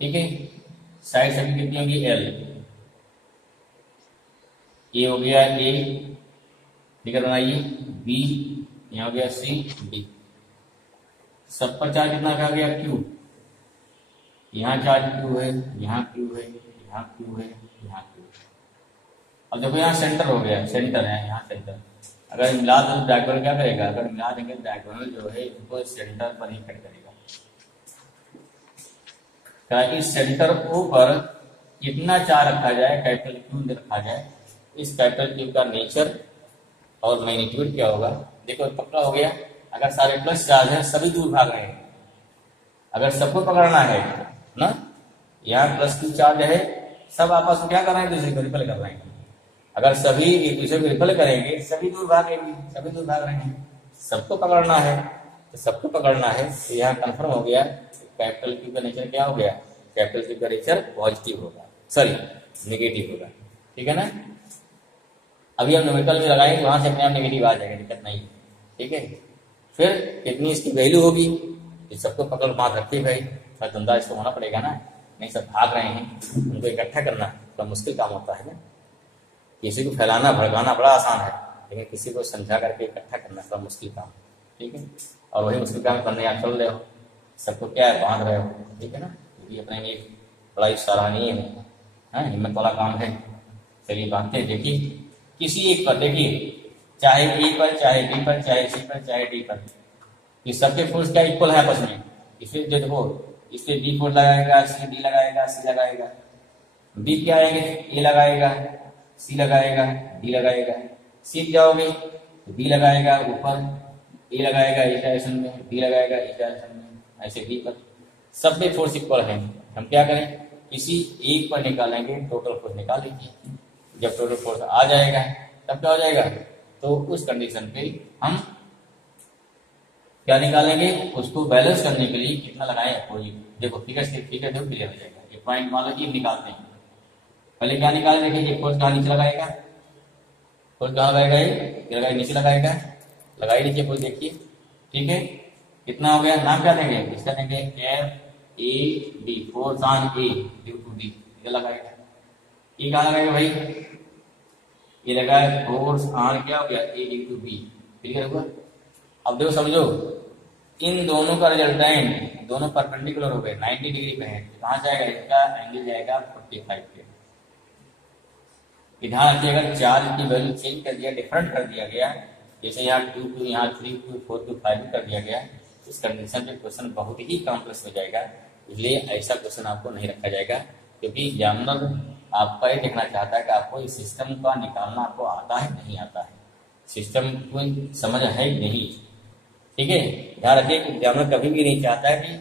ठीक है, साइड सभी कितनी होगी L, ए हो गया A, फिगर बनाइए B, यहाँ हो गया C D, सब पर चार्ज कितना का गया Q, यहाँ चार्ज Q है, यहाँ Q है, यहाँ Q है, यहाँ Q। अब देखो यहाँ सेंटर हो गया, सेंटर है यहाँ सेंटर। अगर मिला तो डायगोनल क्या करेगा, अगर मिला देंगे डायगोनल जो है इनको सेंटर पर ही कट करेगा। क्या इस सेंटर ऊपर कितना चार्ज रखा जाए, कैपिटल Q रखा जाए, इस कैपिटल Q का नेचर और मैग्नीट्यूड क्या होगा। देखो पक्का हो गया, अगर सारे प्लस चार्ज है सभी दूर भाग रहे हैं, अगर सबको पकड़ना है ना, यहाँ प्लस Q चार्ज है, सब आपस में क्या कर रहे हैं, दूसरे को रिपेल कर रहे हैं। अगर सभी एक दूसरे को रिपेल करेंगे सभी दूर भागेंगे, सभी दूर भाग रहे हैं, सबको पकड़ना है। तो सबको पकड़ना है तो यहाँ कंफर्म हो गया कैपिटल Q का नेचर क्या हो गया, कैपिटल Q का नेचर पॉजिटिव होगा, सॉरी नेगेटिव होगा। ठीक है ना, अभी हम न्यूमेरिकल में लगाएंगे वहां से अपने आप नेगेटिव आ जाएगा, दिक्कत नहीं है। ठीक है, फिर कितनी इसकी वैल्यू होगी, ये सबको पकड़ मार रखी भाई, थोड़ा धंधा इसको होना पड़ेगा ना, नहीं सब भाग रहे हैं, उनको इकट्ठा करना थोड़ा मुश्किल काम होता है ना। किसी को फैलाना भड़काना बड़ा आसान है, लेकिन किसी को समझा करके इकट्ठा करना थोड़ा मुश्किल काम। ठीक है, और वही मुश्किल काम करने आप चल रहे हो, सबको क्या है बांध रहे हो। ठीक है ना, क्योंकि अपने लिए बड़ा ही सराहनीय है, हिम्मत वाला काम है। चलिए बांधते हैं। देखिए किसी एक पर, देखिए चाहे ए पर, चाहे बी पर, चाहे सी पर, चाहे डी पर, ये सबके फोर्स क्या इक्वल है आपस में। इसलिए देखो इससे बी फोर्स लगाएगा, सी डी लगाएगा, सी लगाएगा, बी क्या आएंगे ए लगाएगा, सी लगाएगा, डी लगाएगा, सीख जाओगे तो बी लगाएगा ऊपर, ए लगाएगा इस डायरेक्शन में, बी लगाएगा इस डायरेक्शन में, ऐसे बी पर सब में फोर्स इक्वल है। हम क्या करें, किसी एक पर निकालेंगे, टोटल फोर्स निकाल लीजिए। जब टोटल फोर्स आ जाएगा तब क्या हो जाएगा, तो उस कंडीशन पे हम क्या निकालेंगे, उसको बैलेंस करने के लिए कितना लगाए अपोजिट। देखो फिगर से फिगर देखो क्लियर हो जाएगा। एक पॉइंट मान लो कि निकालते हैं, पहले क्या निकाले, देखिए ये फोर्स कहाँ नीचे लगाएगा, फोर्स कहाँ लगाएगा, ये लगाए नीचे लगाएगा, लगाई नीचे फोर्स देखिए। ठीक है, कितना हो गया, नाम क्या देंगे, इसका देंगे F A D, force on A due to D, ये लगाएगा। ये कहाँ लगाएगा भाई, ये लगाया फोर्स ऑन क्या हो गया A ड्यू टू B, ठीक है। अब देखो समझो, इन दोनों का रिजल्टेंट दोनों परपेंडिकुलर हो गए, 90 डिग्री पे है, तो कहाँ जाएगा, इसका एंगल जाएगा 45 पे। ध्यान रखिएगा चार्ज की वैल्यू चेंज कर दिया, डिफरेंट कर दिया गया, जैसे यहाँ 2 2 यहाँ 3 2 4 2 5 कर दिया गया, इस कंडीशन पे क्वेश्चन बहुत ही कॉम्प्लेक्स हो जाएगा। इसलिए ऐसा क्वेश्चन आपको नहीं रखा जाएगा, क्योंकि एग्जामिनर आपका ये देखना चाहता है कि आपको इस सिस्टम का निकालना आपको आता है नहीं आता है, सिस्टम को समझ है नहीं। ठीक है, ध्यान रखिए कि एग्जामिनर कभी भी नहीं चाहता है कि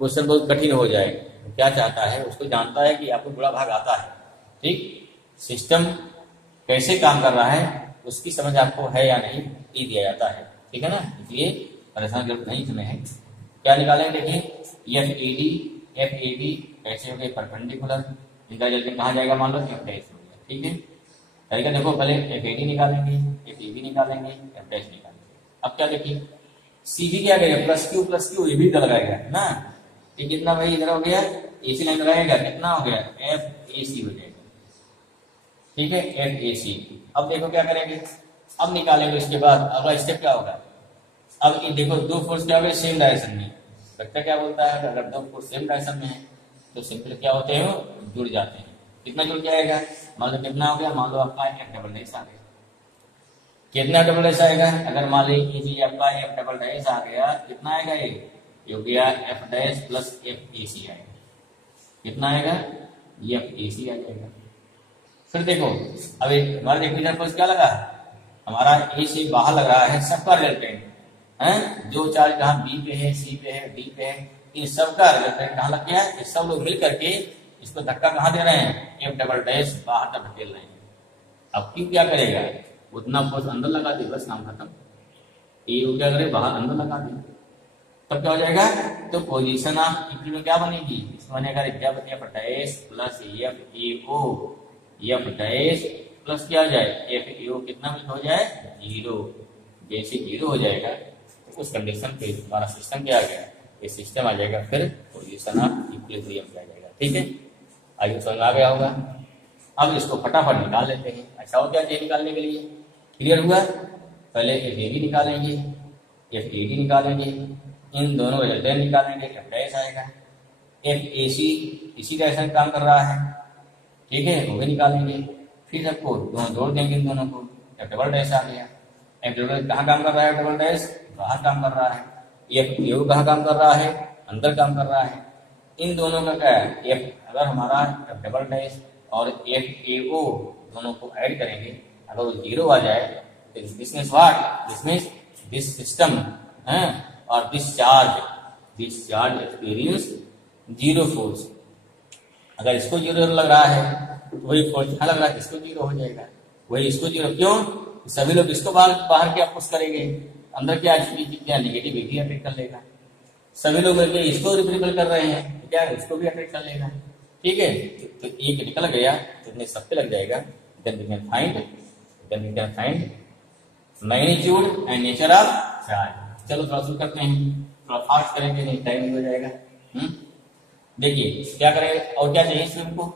क्वेश्चन बहुत कठिन हो जाए। तो क्या चाहता है, उसको जानता है कि आपको बुरा भाग आता है। ठीक, सिस्टम कैसे काम कर रहा है उसकी समझ आपको है या नहीं ये दिया जाता है। ठीक है ना, इसलिए परेशान जरूरत नहीं इसमें है। क्या निकालेंगे, देखिए एफ ए डी कैसे हो गए परपेंडिकुलर, इनका रिजल्ट कहाँ जाएगा, मान लो एफ डैश हो गया। ठीक है, तरीका देखो, पहले एफ ए डी निकालेंगे, एफ ए बी निकालेंगे, एफ डैश निकालेंगे। अब क्या देखिए, सी बी क्या करेगा, प्लस क्यू ये भी इधर लगाएगा ना, ये कितना भाई इधर हो गया, एसी लाइन लगाएगा, कितना हो गया एफ ए सी हो जाएगा। ठीक है, एफ ए सी। अब देखो क्या करेंगे, अब निकालेंगे, उसके बाद अगला स्टेप क्या होगा। अब ये देखो दो फोर्स क्या हो गए सेम डायरेक्शन में, वेक्टर क्या बोलता है अगर दो फोर्स सेम डायरेक्शन में है तो सिंपल क्या होते हैं, वो जुड़ जाते हैं। कितना जुड़ जाएगा, मान लो कितना हो गया, मान लो आपका एफ डबल डैश आ गया, कितना डबल डैश आएगा, अगर मान लीजिए आपका एफ डबल डैश आ गया, कितना आएगा ये हो गया F dash plus F A C आएगा, कितना आएगा एफ ए सी आ जाएगा। फिर देखो अब हमारे डिफिनेशन पर क्या लगा, हमारा ए से बाहर लग रहा है सबका रिजल्टेंट है, जो चार्ज कहाँ बी पे है, सी पे है, डी पे है, इन सबका रिजल्टेंट कहाँ लग गया है, ये सब लोग मिल करके इसको धक्का कहाँ दे रहे हैं, एफ डबल डैश बाहर तक धकेल रहे हैं। अब क्यों क्या करेगा, उतना फोर्स अंदर लगा दे, बस काम खत्म। ए को क्या करे, बाहर अंदर लगा दे, तब क्या हो जाएगा, तो पोजीशन ऑफ इक्विलिब्रियम क्या बनेगी, इसमें बनेगा जब F dash plus F A O, F dash plus क्या हो जाए एफ ए ओ, कितना मिल हो जाए जीरो। जैसे जीरो हो जाएगा तो उस कंडीशन पे हमारा सिस्टम क्या आ गया, ये सिस्टम आ जाएगा, फिर पोजीशन ऑफ इक्विलिब्रियम पे आ जाएगा। ठीक है, आगे समझ आ गया होगा। अब इसको फटाफट निकाल लेते हैं। अच्छा हो क्या चाहिए निकालने के लिए, क्लियर हुआ। पहले एफ ए बी निकालेंगे, एफ ए डी निकालेंगे, इन दोनों रिजल्टेंट निकालेंगे, एफ डैश आएगा, एफ ए सी इसी डायरेक्शन काम कर रहा है, ठीक है, वो भी निकालेंगे। फिर सबको दोनों जोड़ देंगे, इन दोनों को, एफ डबल डैश आ गया। एफ डबल कहाँ काम कर रहा है, एफ डबल डैश बाहर काम कर रहा है, एफ ए ओ कहाँ काम कर रहा है, अंदर काम कर रहा है। इन दोनों का क्या है, एफ अगर हमारा एफ डबल डैश और एफ ए ओ दोनों को ऐड करेंगे, अगर वो जीरो आ जाए तो this means what, this means this system है और this charge experience zero force. अगर इसको जीरो लग रहा है तो वही फोर्स यहाँ लग रहा है, इसको जीरो हो जाएगा, वही इसको जीरो। क्यों, सभी लोग इसको बाहर क्या पुश करेंगे, अंदर क्या नेगेटिव भी अट्रैक्ट कर लेगा, सभी लोग मिलकर इसको रिपेल कर रहे हैं, क्या इसको भी अट्रैक्ट कर लेगा। ठीक है, तो एक निकल गया तो इतने सब पे लग जाएगा। Then we can find magnitude and nature of charge. चलो थोड़ा शुरू करते हैं, थोड़ा फास्ट करेंगे नहीं टाइम नहीं हो जाएगा। देखिए क्या करेंगे, और क्या चाहिए इसमें हमको,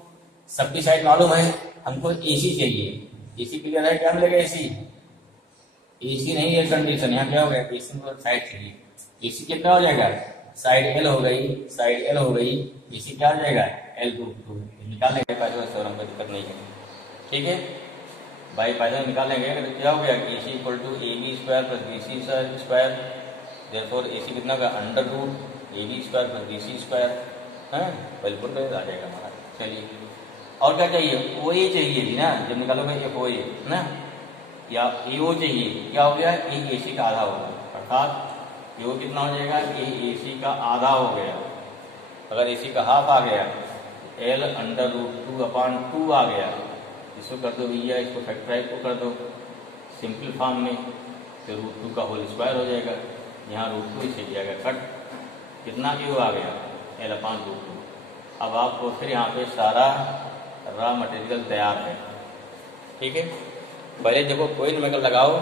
सबकी साइड मालूम है, हमको एसी चाहिए। एसी क्लियर है, क्या मिलेगा एसी, एसी नहीं एयर कंडीशन, यहाँ क्या हो गया एसी को साइड चाहिए। एसी कितना हो जाएगा, साइड एल हो गई, साइड एल हो गई, एसी क्या हो जाएगा एल टू निकालेंगे पाइथागोरस थ्योरम में, दिक्कत नहीं है। ठीक है, बाई पाइथागोरस निकालेंगे तो क्या हो गया, AC equal to A B square plus B C square, therefore AC कितना का under root A B square plus B C square है, बिल्कुल आ जाएगा हमारा। चलिए और क्या चाहिए, ओ ए चाहिए भी ना, जब निकालोगे एफ ओ ए ना, या ए ओ चाहिए, क्या हो गया ए ए सी का आधा होगा, अर्थात ए ओ कितना हो जाएगा ए ए सी का आधा हो गया। अगर ए सी का हाफ आ गया एल अंडर रूट 2/2 आ गया, इसको कर दो भैया, इसको फैक्टराइज को कर दो सिंपल फॉर्म में, तो √2 का होल स्क्वायर हो जाएगा, यहाँ √2 इसे दिया गया कट, कितना क्यू आ गया L/√2। अब आपको फिर यहाँ पे सारा रॉ मटेरियल तैयार है। ठीक है, पहले देखो कोई नंबर लगाओ,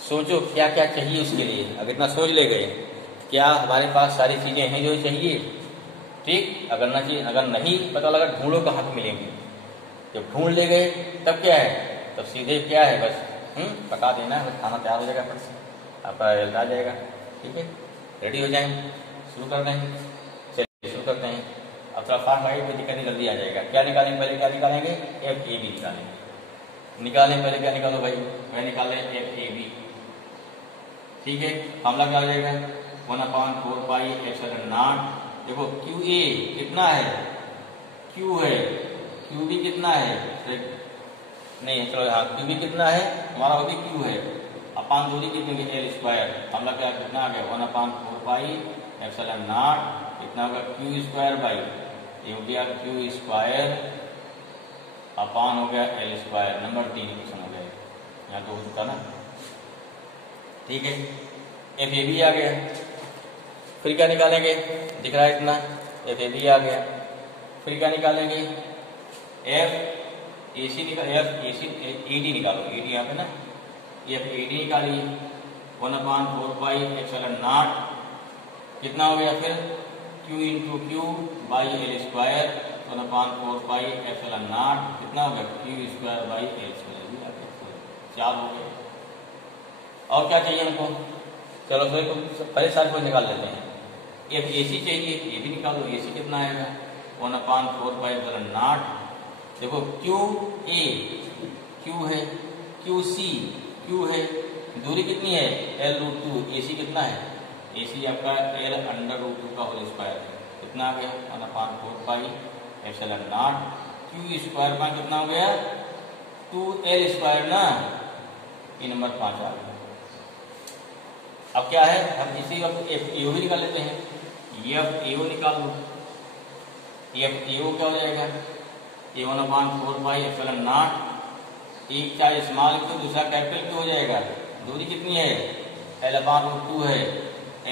सोचो क्या क्या चाहिए उसके लिए। अब इतना सोच ले गए क्या हमारे पास सारी चीज़ें हैं जो चाहिए। ठीक, अगर नहीं पता लगा ढूंढो कहाँ पे मिलेंगे, जब ढूंढ ले गए तब क्या है, तब सीधे क्या है बस पका देना है, बस खाना तैयार हो जाएगा, फट से आपका रिजल्ट आ जाएगा। ठीक है, रेडी हो जाएंगे, शुरू कर देंगे। चलिए शुरू करते हैं। अब थोड़ा फास्ट आगे कोई दिक्कत नहीं, जल्दी आ जाएगा। क्या निकालेंगे, पहले क्या निकालेंगे एफ ए बी निकालें, पहले क्या निकालो भाई, मैं निकाले एफ ए बी। ठीक है, मामला क्या हो जाएगा 1/4 पाई एप्सिलॉन नॉट। देखो क्यू ए कितना है, क्यू है, क्यू भी कितना है, नहीं चलो हाँ, क्यू भी कितना है हमारा, वो भी क्यू है, अपान दूरी कितनी होगी एल स्क्वायर, हमला क्या कितना आ गया 1/4 पाई एप्सिलॉन नॉट, कितना होगा क्यू स्क्वायर बाई, ये हो गया क्यू स्क्वायर अपान हो गया एल स्क्वायर। नंबर 3 क्वेश्चन हो गया, यहाँ तो हो चुका ना, ठीक है। एफ ए बी आ गया, फिर क्या निकालेंगे, दिख रहा है इतना, एफ ए बी आ गया, फिर क्या निकालेंगे, एफ ए सी निकाल, F A C A D निकालो, ए डी यहाँ पे ना, एफ ए डी निकालिए 1/4 पाई एप्सिलॉन नॉट, कितना हो गया फिर Q into Q by L square 1/4 pi epsilon not, कितना हो गया Q square by L square, 4 हो गया। और क्या चाहिए हमको, चलो तो पहले सारे को निकाल लेते हैं। एफ ए सी चाहिए, ये भी निकालो, ए सी कितना आएगा 1/4 पाई एप्सिलॉन नॉट, देखो क्यू ए क्यू है, क्यू सी क्यू है, दूरी कितनी है L√2, ए सी कितना है, ए सी आपका L√2 का होल स्क्वायर, कितना आ गया 1/4 pi epsilon not, Q square का कितना हो गया 2L स्क्वायर ना, ये नंबर 5 आ गया। अब क्या है, हम इसी वक्त एफ ए भी निकाल लेते हैं, एफ ए निकाल लो, एफ ए क्या हो जाएगा, ये 1/4 पाई एप्सिलॉन नॉट, एक चाहे स्मॉल क्यू दूसरा कैपिटल क्यू हो जाएगा, दूरी कितनी है L/√2 है,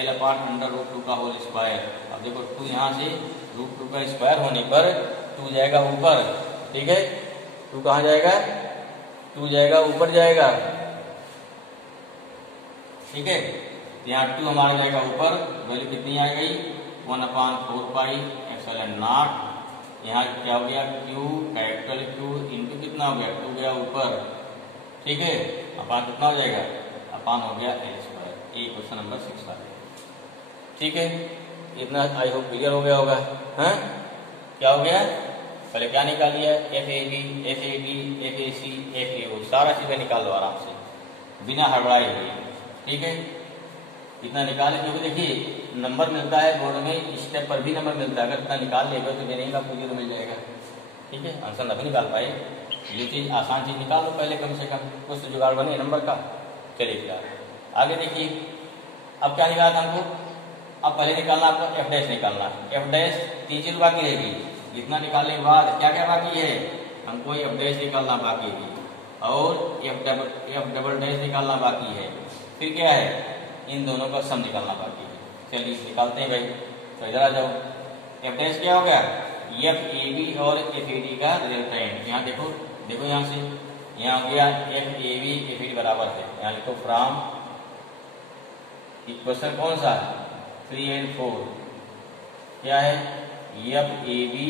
L/√2 का होल स्क्वायर। अब देखो 2 यहाँ से √2 का स्क्वायर होने पर 2 जाएगा ऊपर, ठीक है, 2 कहाँ जाएगा, 2 जाएगा ऊपर जाएगा, ठीक है, यहाँ 2 हमारा जाएगा ऊपर, वैल्यू कितनी आ गई 1/4 पाई एप्सिलॉन नॉट, यहाँ क्या हो गया Q कैपिटल Q इंटू कितना हो गया 2 गया ऊपर, ठीक है, अपान कितना हो जाएगा, अपान हो गया एल स्क्वायर। ये क्वेश्चन नंबर 6 आ गया, ठीक है, इतना आई होप क्लियर हो गया होगा। हाँ क्या हो गया, पहले क्या निकाल लिया, F A B F A D F A C F A O, सारा चीजें निकाल लो आराम से बिना हड़बड़ाए हुए, ठीक है, इतना निकाले, क्योंकि देखिए नंबर मिलता है बोर्ड में, स्टेप पर भी नंबर मिलता है, अगर इतना निकाल लेगा तो देने का पूरी तो मिल जाएगा, ठीक है, आंसर नहीं निकाल पाए, ये चीज आसान चीज निकाल लो पहले, कम से कम कुछ तो जुगाड़ बने नंबर का। चलिए क्या आगे देखिए, अब क्या निकाला था हमको, अब पहले निकालना आपको एफ डैश निकालना, एफ डैश 3 चीज बाकी रहेगी, इतना निकालने के बाद क्या क्या बाकी है, हमको एफ डैश निकालना बाकी है और एफ डबल डैश निकालना बाकी है, फिर क्या है इन दोनों का सम निकालना बाकी है। चलिए निकालते हैं भाई, तो इधर आ जाओ, एफ डैश क्या हो गया, एफ ए बी और एफ ए डी का रिजल्टेंट, यहाँ देखो देखो यहाँ से, यहाँ हो गया F A B F A D बराबर है, यहाँ लिखो फ्रॉम इक्वेशन कौन सा 3 और 4, क्या है F A B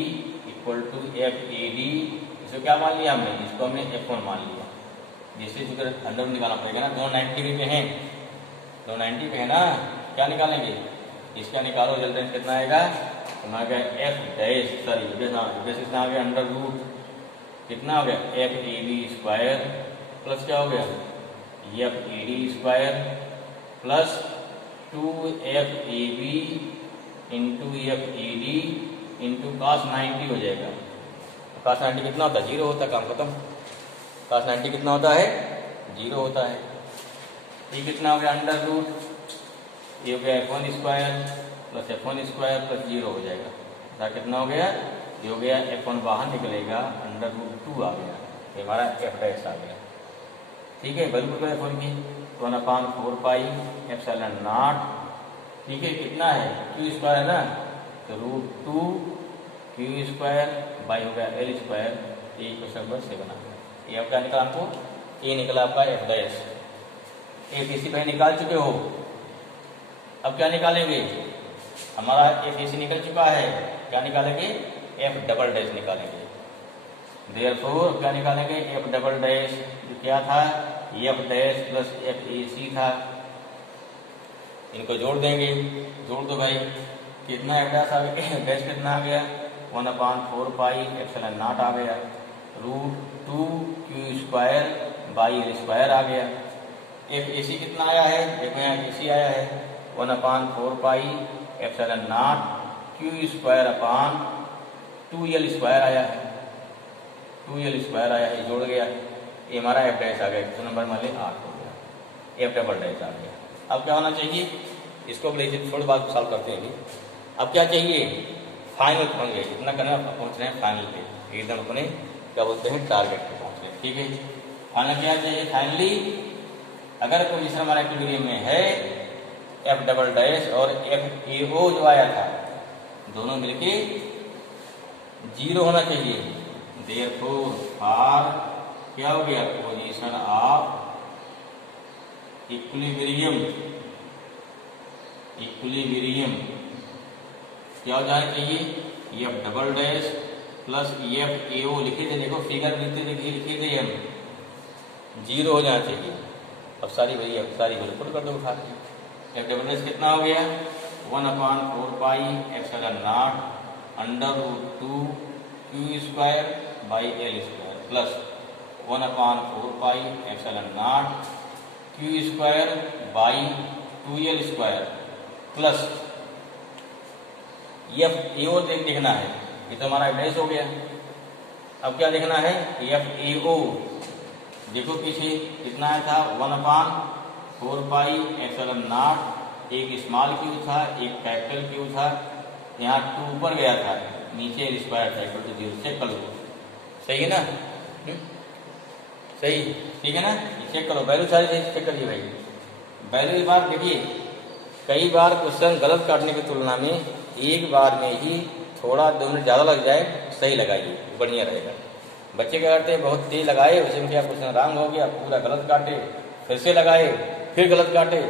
equal to F A D, इसको क्या मान लिया हमने, इसको हमने F1 मान लिया, जिससे अंदर निकालना पड़ेगा ना, 290 पे हैं, 290 पे है ना, क्या निकालेंगे, इसका निकालो, रिजल्टेंट कितना आएगा, आ गया एफ डैश, सॉरी कितना आ गया अंडर रूट, कितना हो गया F A B square plus क्या हो गया F A D square plus 2f A B into F A D into cos 90 हो जाएगा, cos 90 कितना होता है, 0 होता है, काम खत्म, cos 90 कितना होता है, 0 होता है, ये कितना हो गया अंडर रूट, ये हो गया F1 square plus F1 square plus 0 हो जाएगा, तो कितना हो गया, ये हो गया F1 बाहर निकलेगा, अंडर रूट 2 आ गया, ये हमारा एफ डैश आ गया, ठीक है, वैल्यू क्या F1 की 1/4 पाई एप्सिलॉन नॉट, ठीक है, कितना है क्यू स्क्वायर है ना, तो √2 क्यू स्क्वायर बाई हो गया एल स्क्वायर, ये क्वेश्चन नंबर 7 आ गया। ये अब क्या निकला आपको, ये निकला आपका एफ डैश, एफ ए सी भाई निकाल चुके हो, अब क्या निकालेंगे, हमारा एफ ए सी निकल चुका है, क्या निकालेंगे एफ डबल डैश निकालेंगे, देयरफॉर क्या निकालेंगे एफ डबल डैश, जो क्या था F dash plus F A C था, इनको जोड़ देंगे, जोड़ दो भाई, कितना एफ डैश आ गया, डैश कितना आ गया 1/4 पाई एप्सिलॉन नॉट आ गया, √2 Q square by L square आ गया, एफ ए सी कितना आया है, देखो यहाँ ए सी आया है 1/4 pi epsilon not Q square upon 2L square आया है, 2l² आया, ये जोड़ गया, ये हमारा f डैश आ गया, क्वेश्चन नंबर मान ली 8 हो गया, f डबल डैश आ गया। अब क्या होना चाहिए, इसको थोड़ी बात सॉल्व करते हैं अभी। अब क्या चाहिए, फाइनल पहुंच गए, इतना करना पहुंच रहे हैं फाइनल पे, एकदम अपने क्या बोलते हैं टारगेट पे पहुंच गए। ठीक है, फाइनल क्या चाहिए, फाइनली अगर पोजीशन हमारा इक्विलिब्रियम में है f डबल डैश और FAO जो आया था दोनों मिलके 0 होना चाहिए। देयरफॉर फॉर क्या हो गया, पोजीशन ऑफ इक्विलिब्रियम क्या हो जाना चाहिए, f double dash plus FAO लिखे थे, देखो फिगर लिखे थे हम, 0 हो जाना चाहिए। अब सारी वैल्यू पुट कर दो उठा के, f डबल डैश कितना हो गया, 1/4 pi epsilon not √2 q² plus 1/4 pi epsilon not q² 2l² plus FAO देखना है, ये तो हमारा डैश हो गया। अब क्या देखना है, FAO देखो पीछे कितना आया था, 1/4 पाई एप्सिलॉन नॉट, एक स्मॉल क्यू था एक कैपिटल क्यू था, यहाँ 2 ऊपर गया था नीचे l² था इक्वल टू 0। चेक कर लो, सही है ना, सही, ठीक है ना, चेक करो वैल्यू सारी सही चेक करिए भाई। वैल्यू इस बार देखिए, कई बार क्वेश्चन गलत काटने की तुलना में एक बार में ही थोड़ा 2 मिनट ज़्यादा लग जाए, सही लगाइए, बढ़िया रहेगा। बच्चे क्या करते हैं, बहुत तेज लगाए, उसमें क्या क्वेश्चन रॉन्ग हो गया, पूरा गलत काटे, फिर से लगाए, फिर गलत काटे,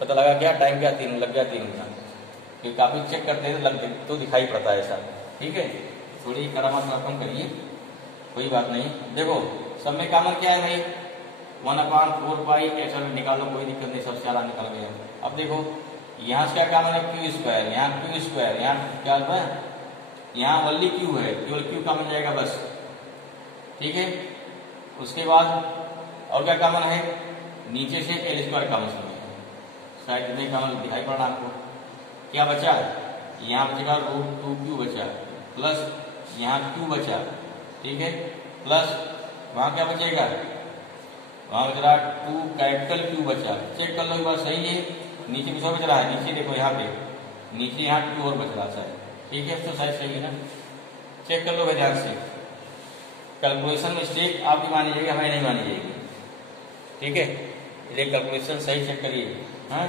पता लगा क्या टाइम क्या 3 लग गया 3 मिनट, क्योंकि काफ़ी चेक करते हैं तो दिखाई पड़ता है ऐसा। ठीक है, थोड़ी करामात कम करिए, कोई बात नहीं। देखो सब में कॉमन क्या है भाई, 1/4 पाई एप्सिलॉन निकालो, कोई दिक्कत नहीं, सबसे ज़्यादा निकल गया। अब देखो यहाँ से क्या कॉमन है, q², यहाँ q², यहाँ क्या है, यहाँ ओनली q है, केवल q कॉमन जाएगा बस। ठीक है, उसके बाद और क्या कॉमन है, नीचे से l² कॉमन है, शायद नहीं कॉमन दिखाई पड़ रहा आपको। क्या बचा, यहाँ बचेगा √2q बचा, प्लस यहाँ q बचा, ठीक है, प्लस वहाँ क्या बचेगा, वहाँ बच रहा 2 कैपिटल Q बचा। चेक कर लो एक बार, सही है, नीचे कुछ और बच रहा है, नीचे देखो यहाँ पे, नीचे यहाँ 2 और बच रहा है, ठीक है, तो शायद सही है ना, चेक कर लो भाई ध्यान से। कैलकुलेशन मिस्टेक आपकी मानी जाएगी, हमें नहीं मानी जाएगी। ठीक है, ये कैलकुलेशन सही चेक करिए। हाँ,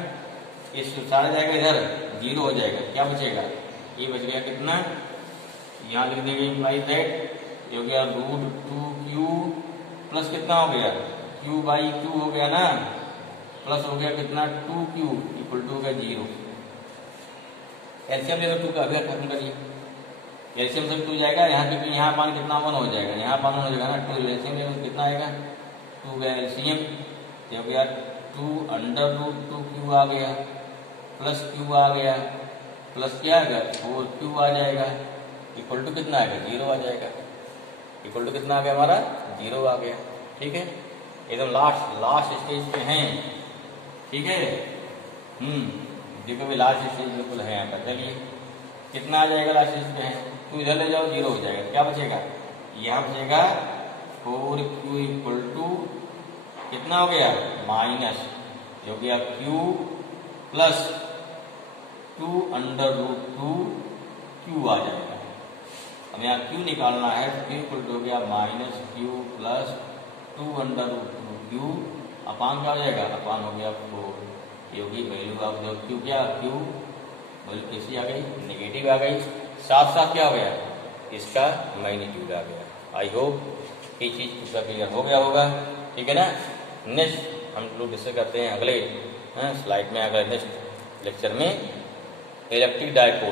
ये सारा जाएगा इधर, 0 हो जाएगा, क्या बचेगा, ये बच गया कितना, यहाँ लिख देंगे इम्प्लाई दैट, ये हो गया √2q प्लस कितना हो गया, q/2 हो गया ना, प्लस हो गया कितना 2q इक्वल टू हो गया 0। एलसीएम ले लो 2 का, अभी खत्म करिए, एलसीएम से 2 जाएगा, यहाँ क्योंकि यहाँ मान कितना 1 हो जाएगा, यहाँ मान 1 हो जाएगा ना, 2 एलसीएम ले लो कितना आएगा, 2 गया एलसीएम, ये हो गया 2√2q आ गया, प्लस q आ गया, प्लस क्या आएगा 4q आ जाएगा, इक्वल टू कितना आएगा 0 आ जाएगा, इक्वल टू कितना आ गया हमारा 0 आ गया। ठीक है, एकदम लास्ट स्टेज पे हैं। ठीक है, देखो भी लास्ट स्टेज बिल्कुल है यहाँ पर। चलिए कितना आ जाएगा लास्ट स्टेज पे है, तो इधर ले जाओ 0 हो जाएगा, क्या बचेगा, यहाँ बचेगा 4q इक्वल टू कितना हो गया माइनस, हो गया q प्लस 2√2q आ जाएगा। अब यहाँ q निकालना है, तो q इक्वल टू हो गया -q प्लस 2√2q, अपान क्या हो जाएगा, अपान हो गया 4, ये होगी वैल्यू ऑफ द q, क्या q वैल्यू कैसी आ गई, नेगेटिव आ गई, साथ साथ क्या हो गया, इसका मैग्नीट्यूड आ गया। आई होप ये चीज़ पूरा क्लियर हो गया होगा। ठीक है ना, नेक्स्ट हम लोग डिस्कस करते हैं अगले स्लाइड में, अगले नेक्स्ट लेक्चर में इलेक्ट्रिक डाइपोल।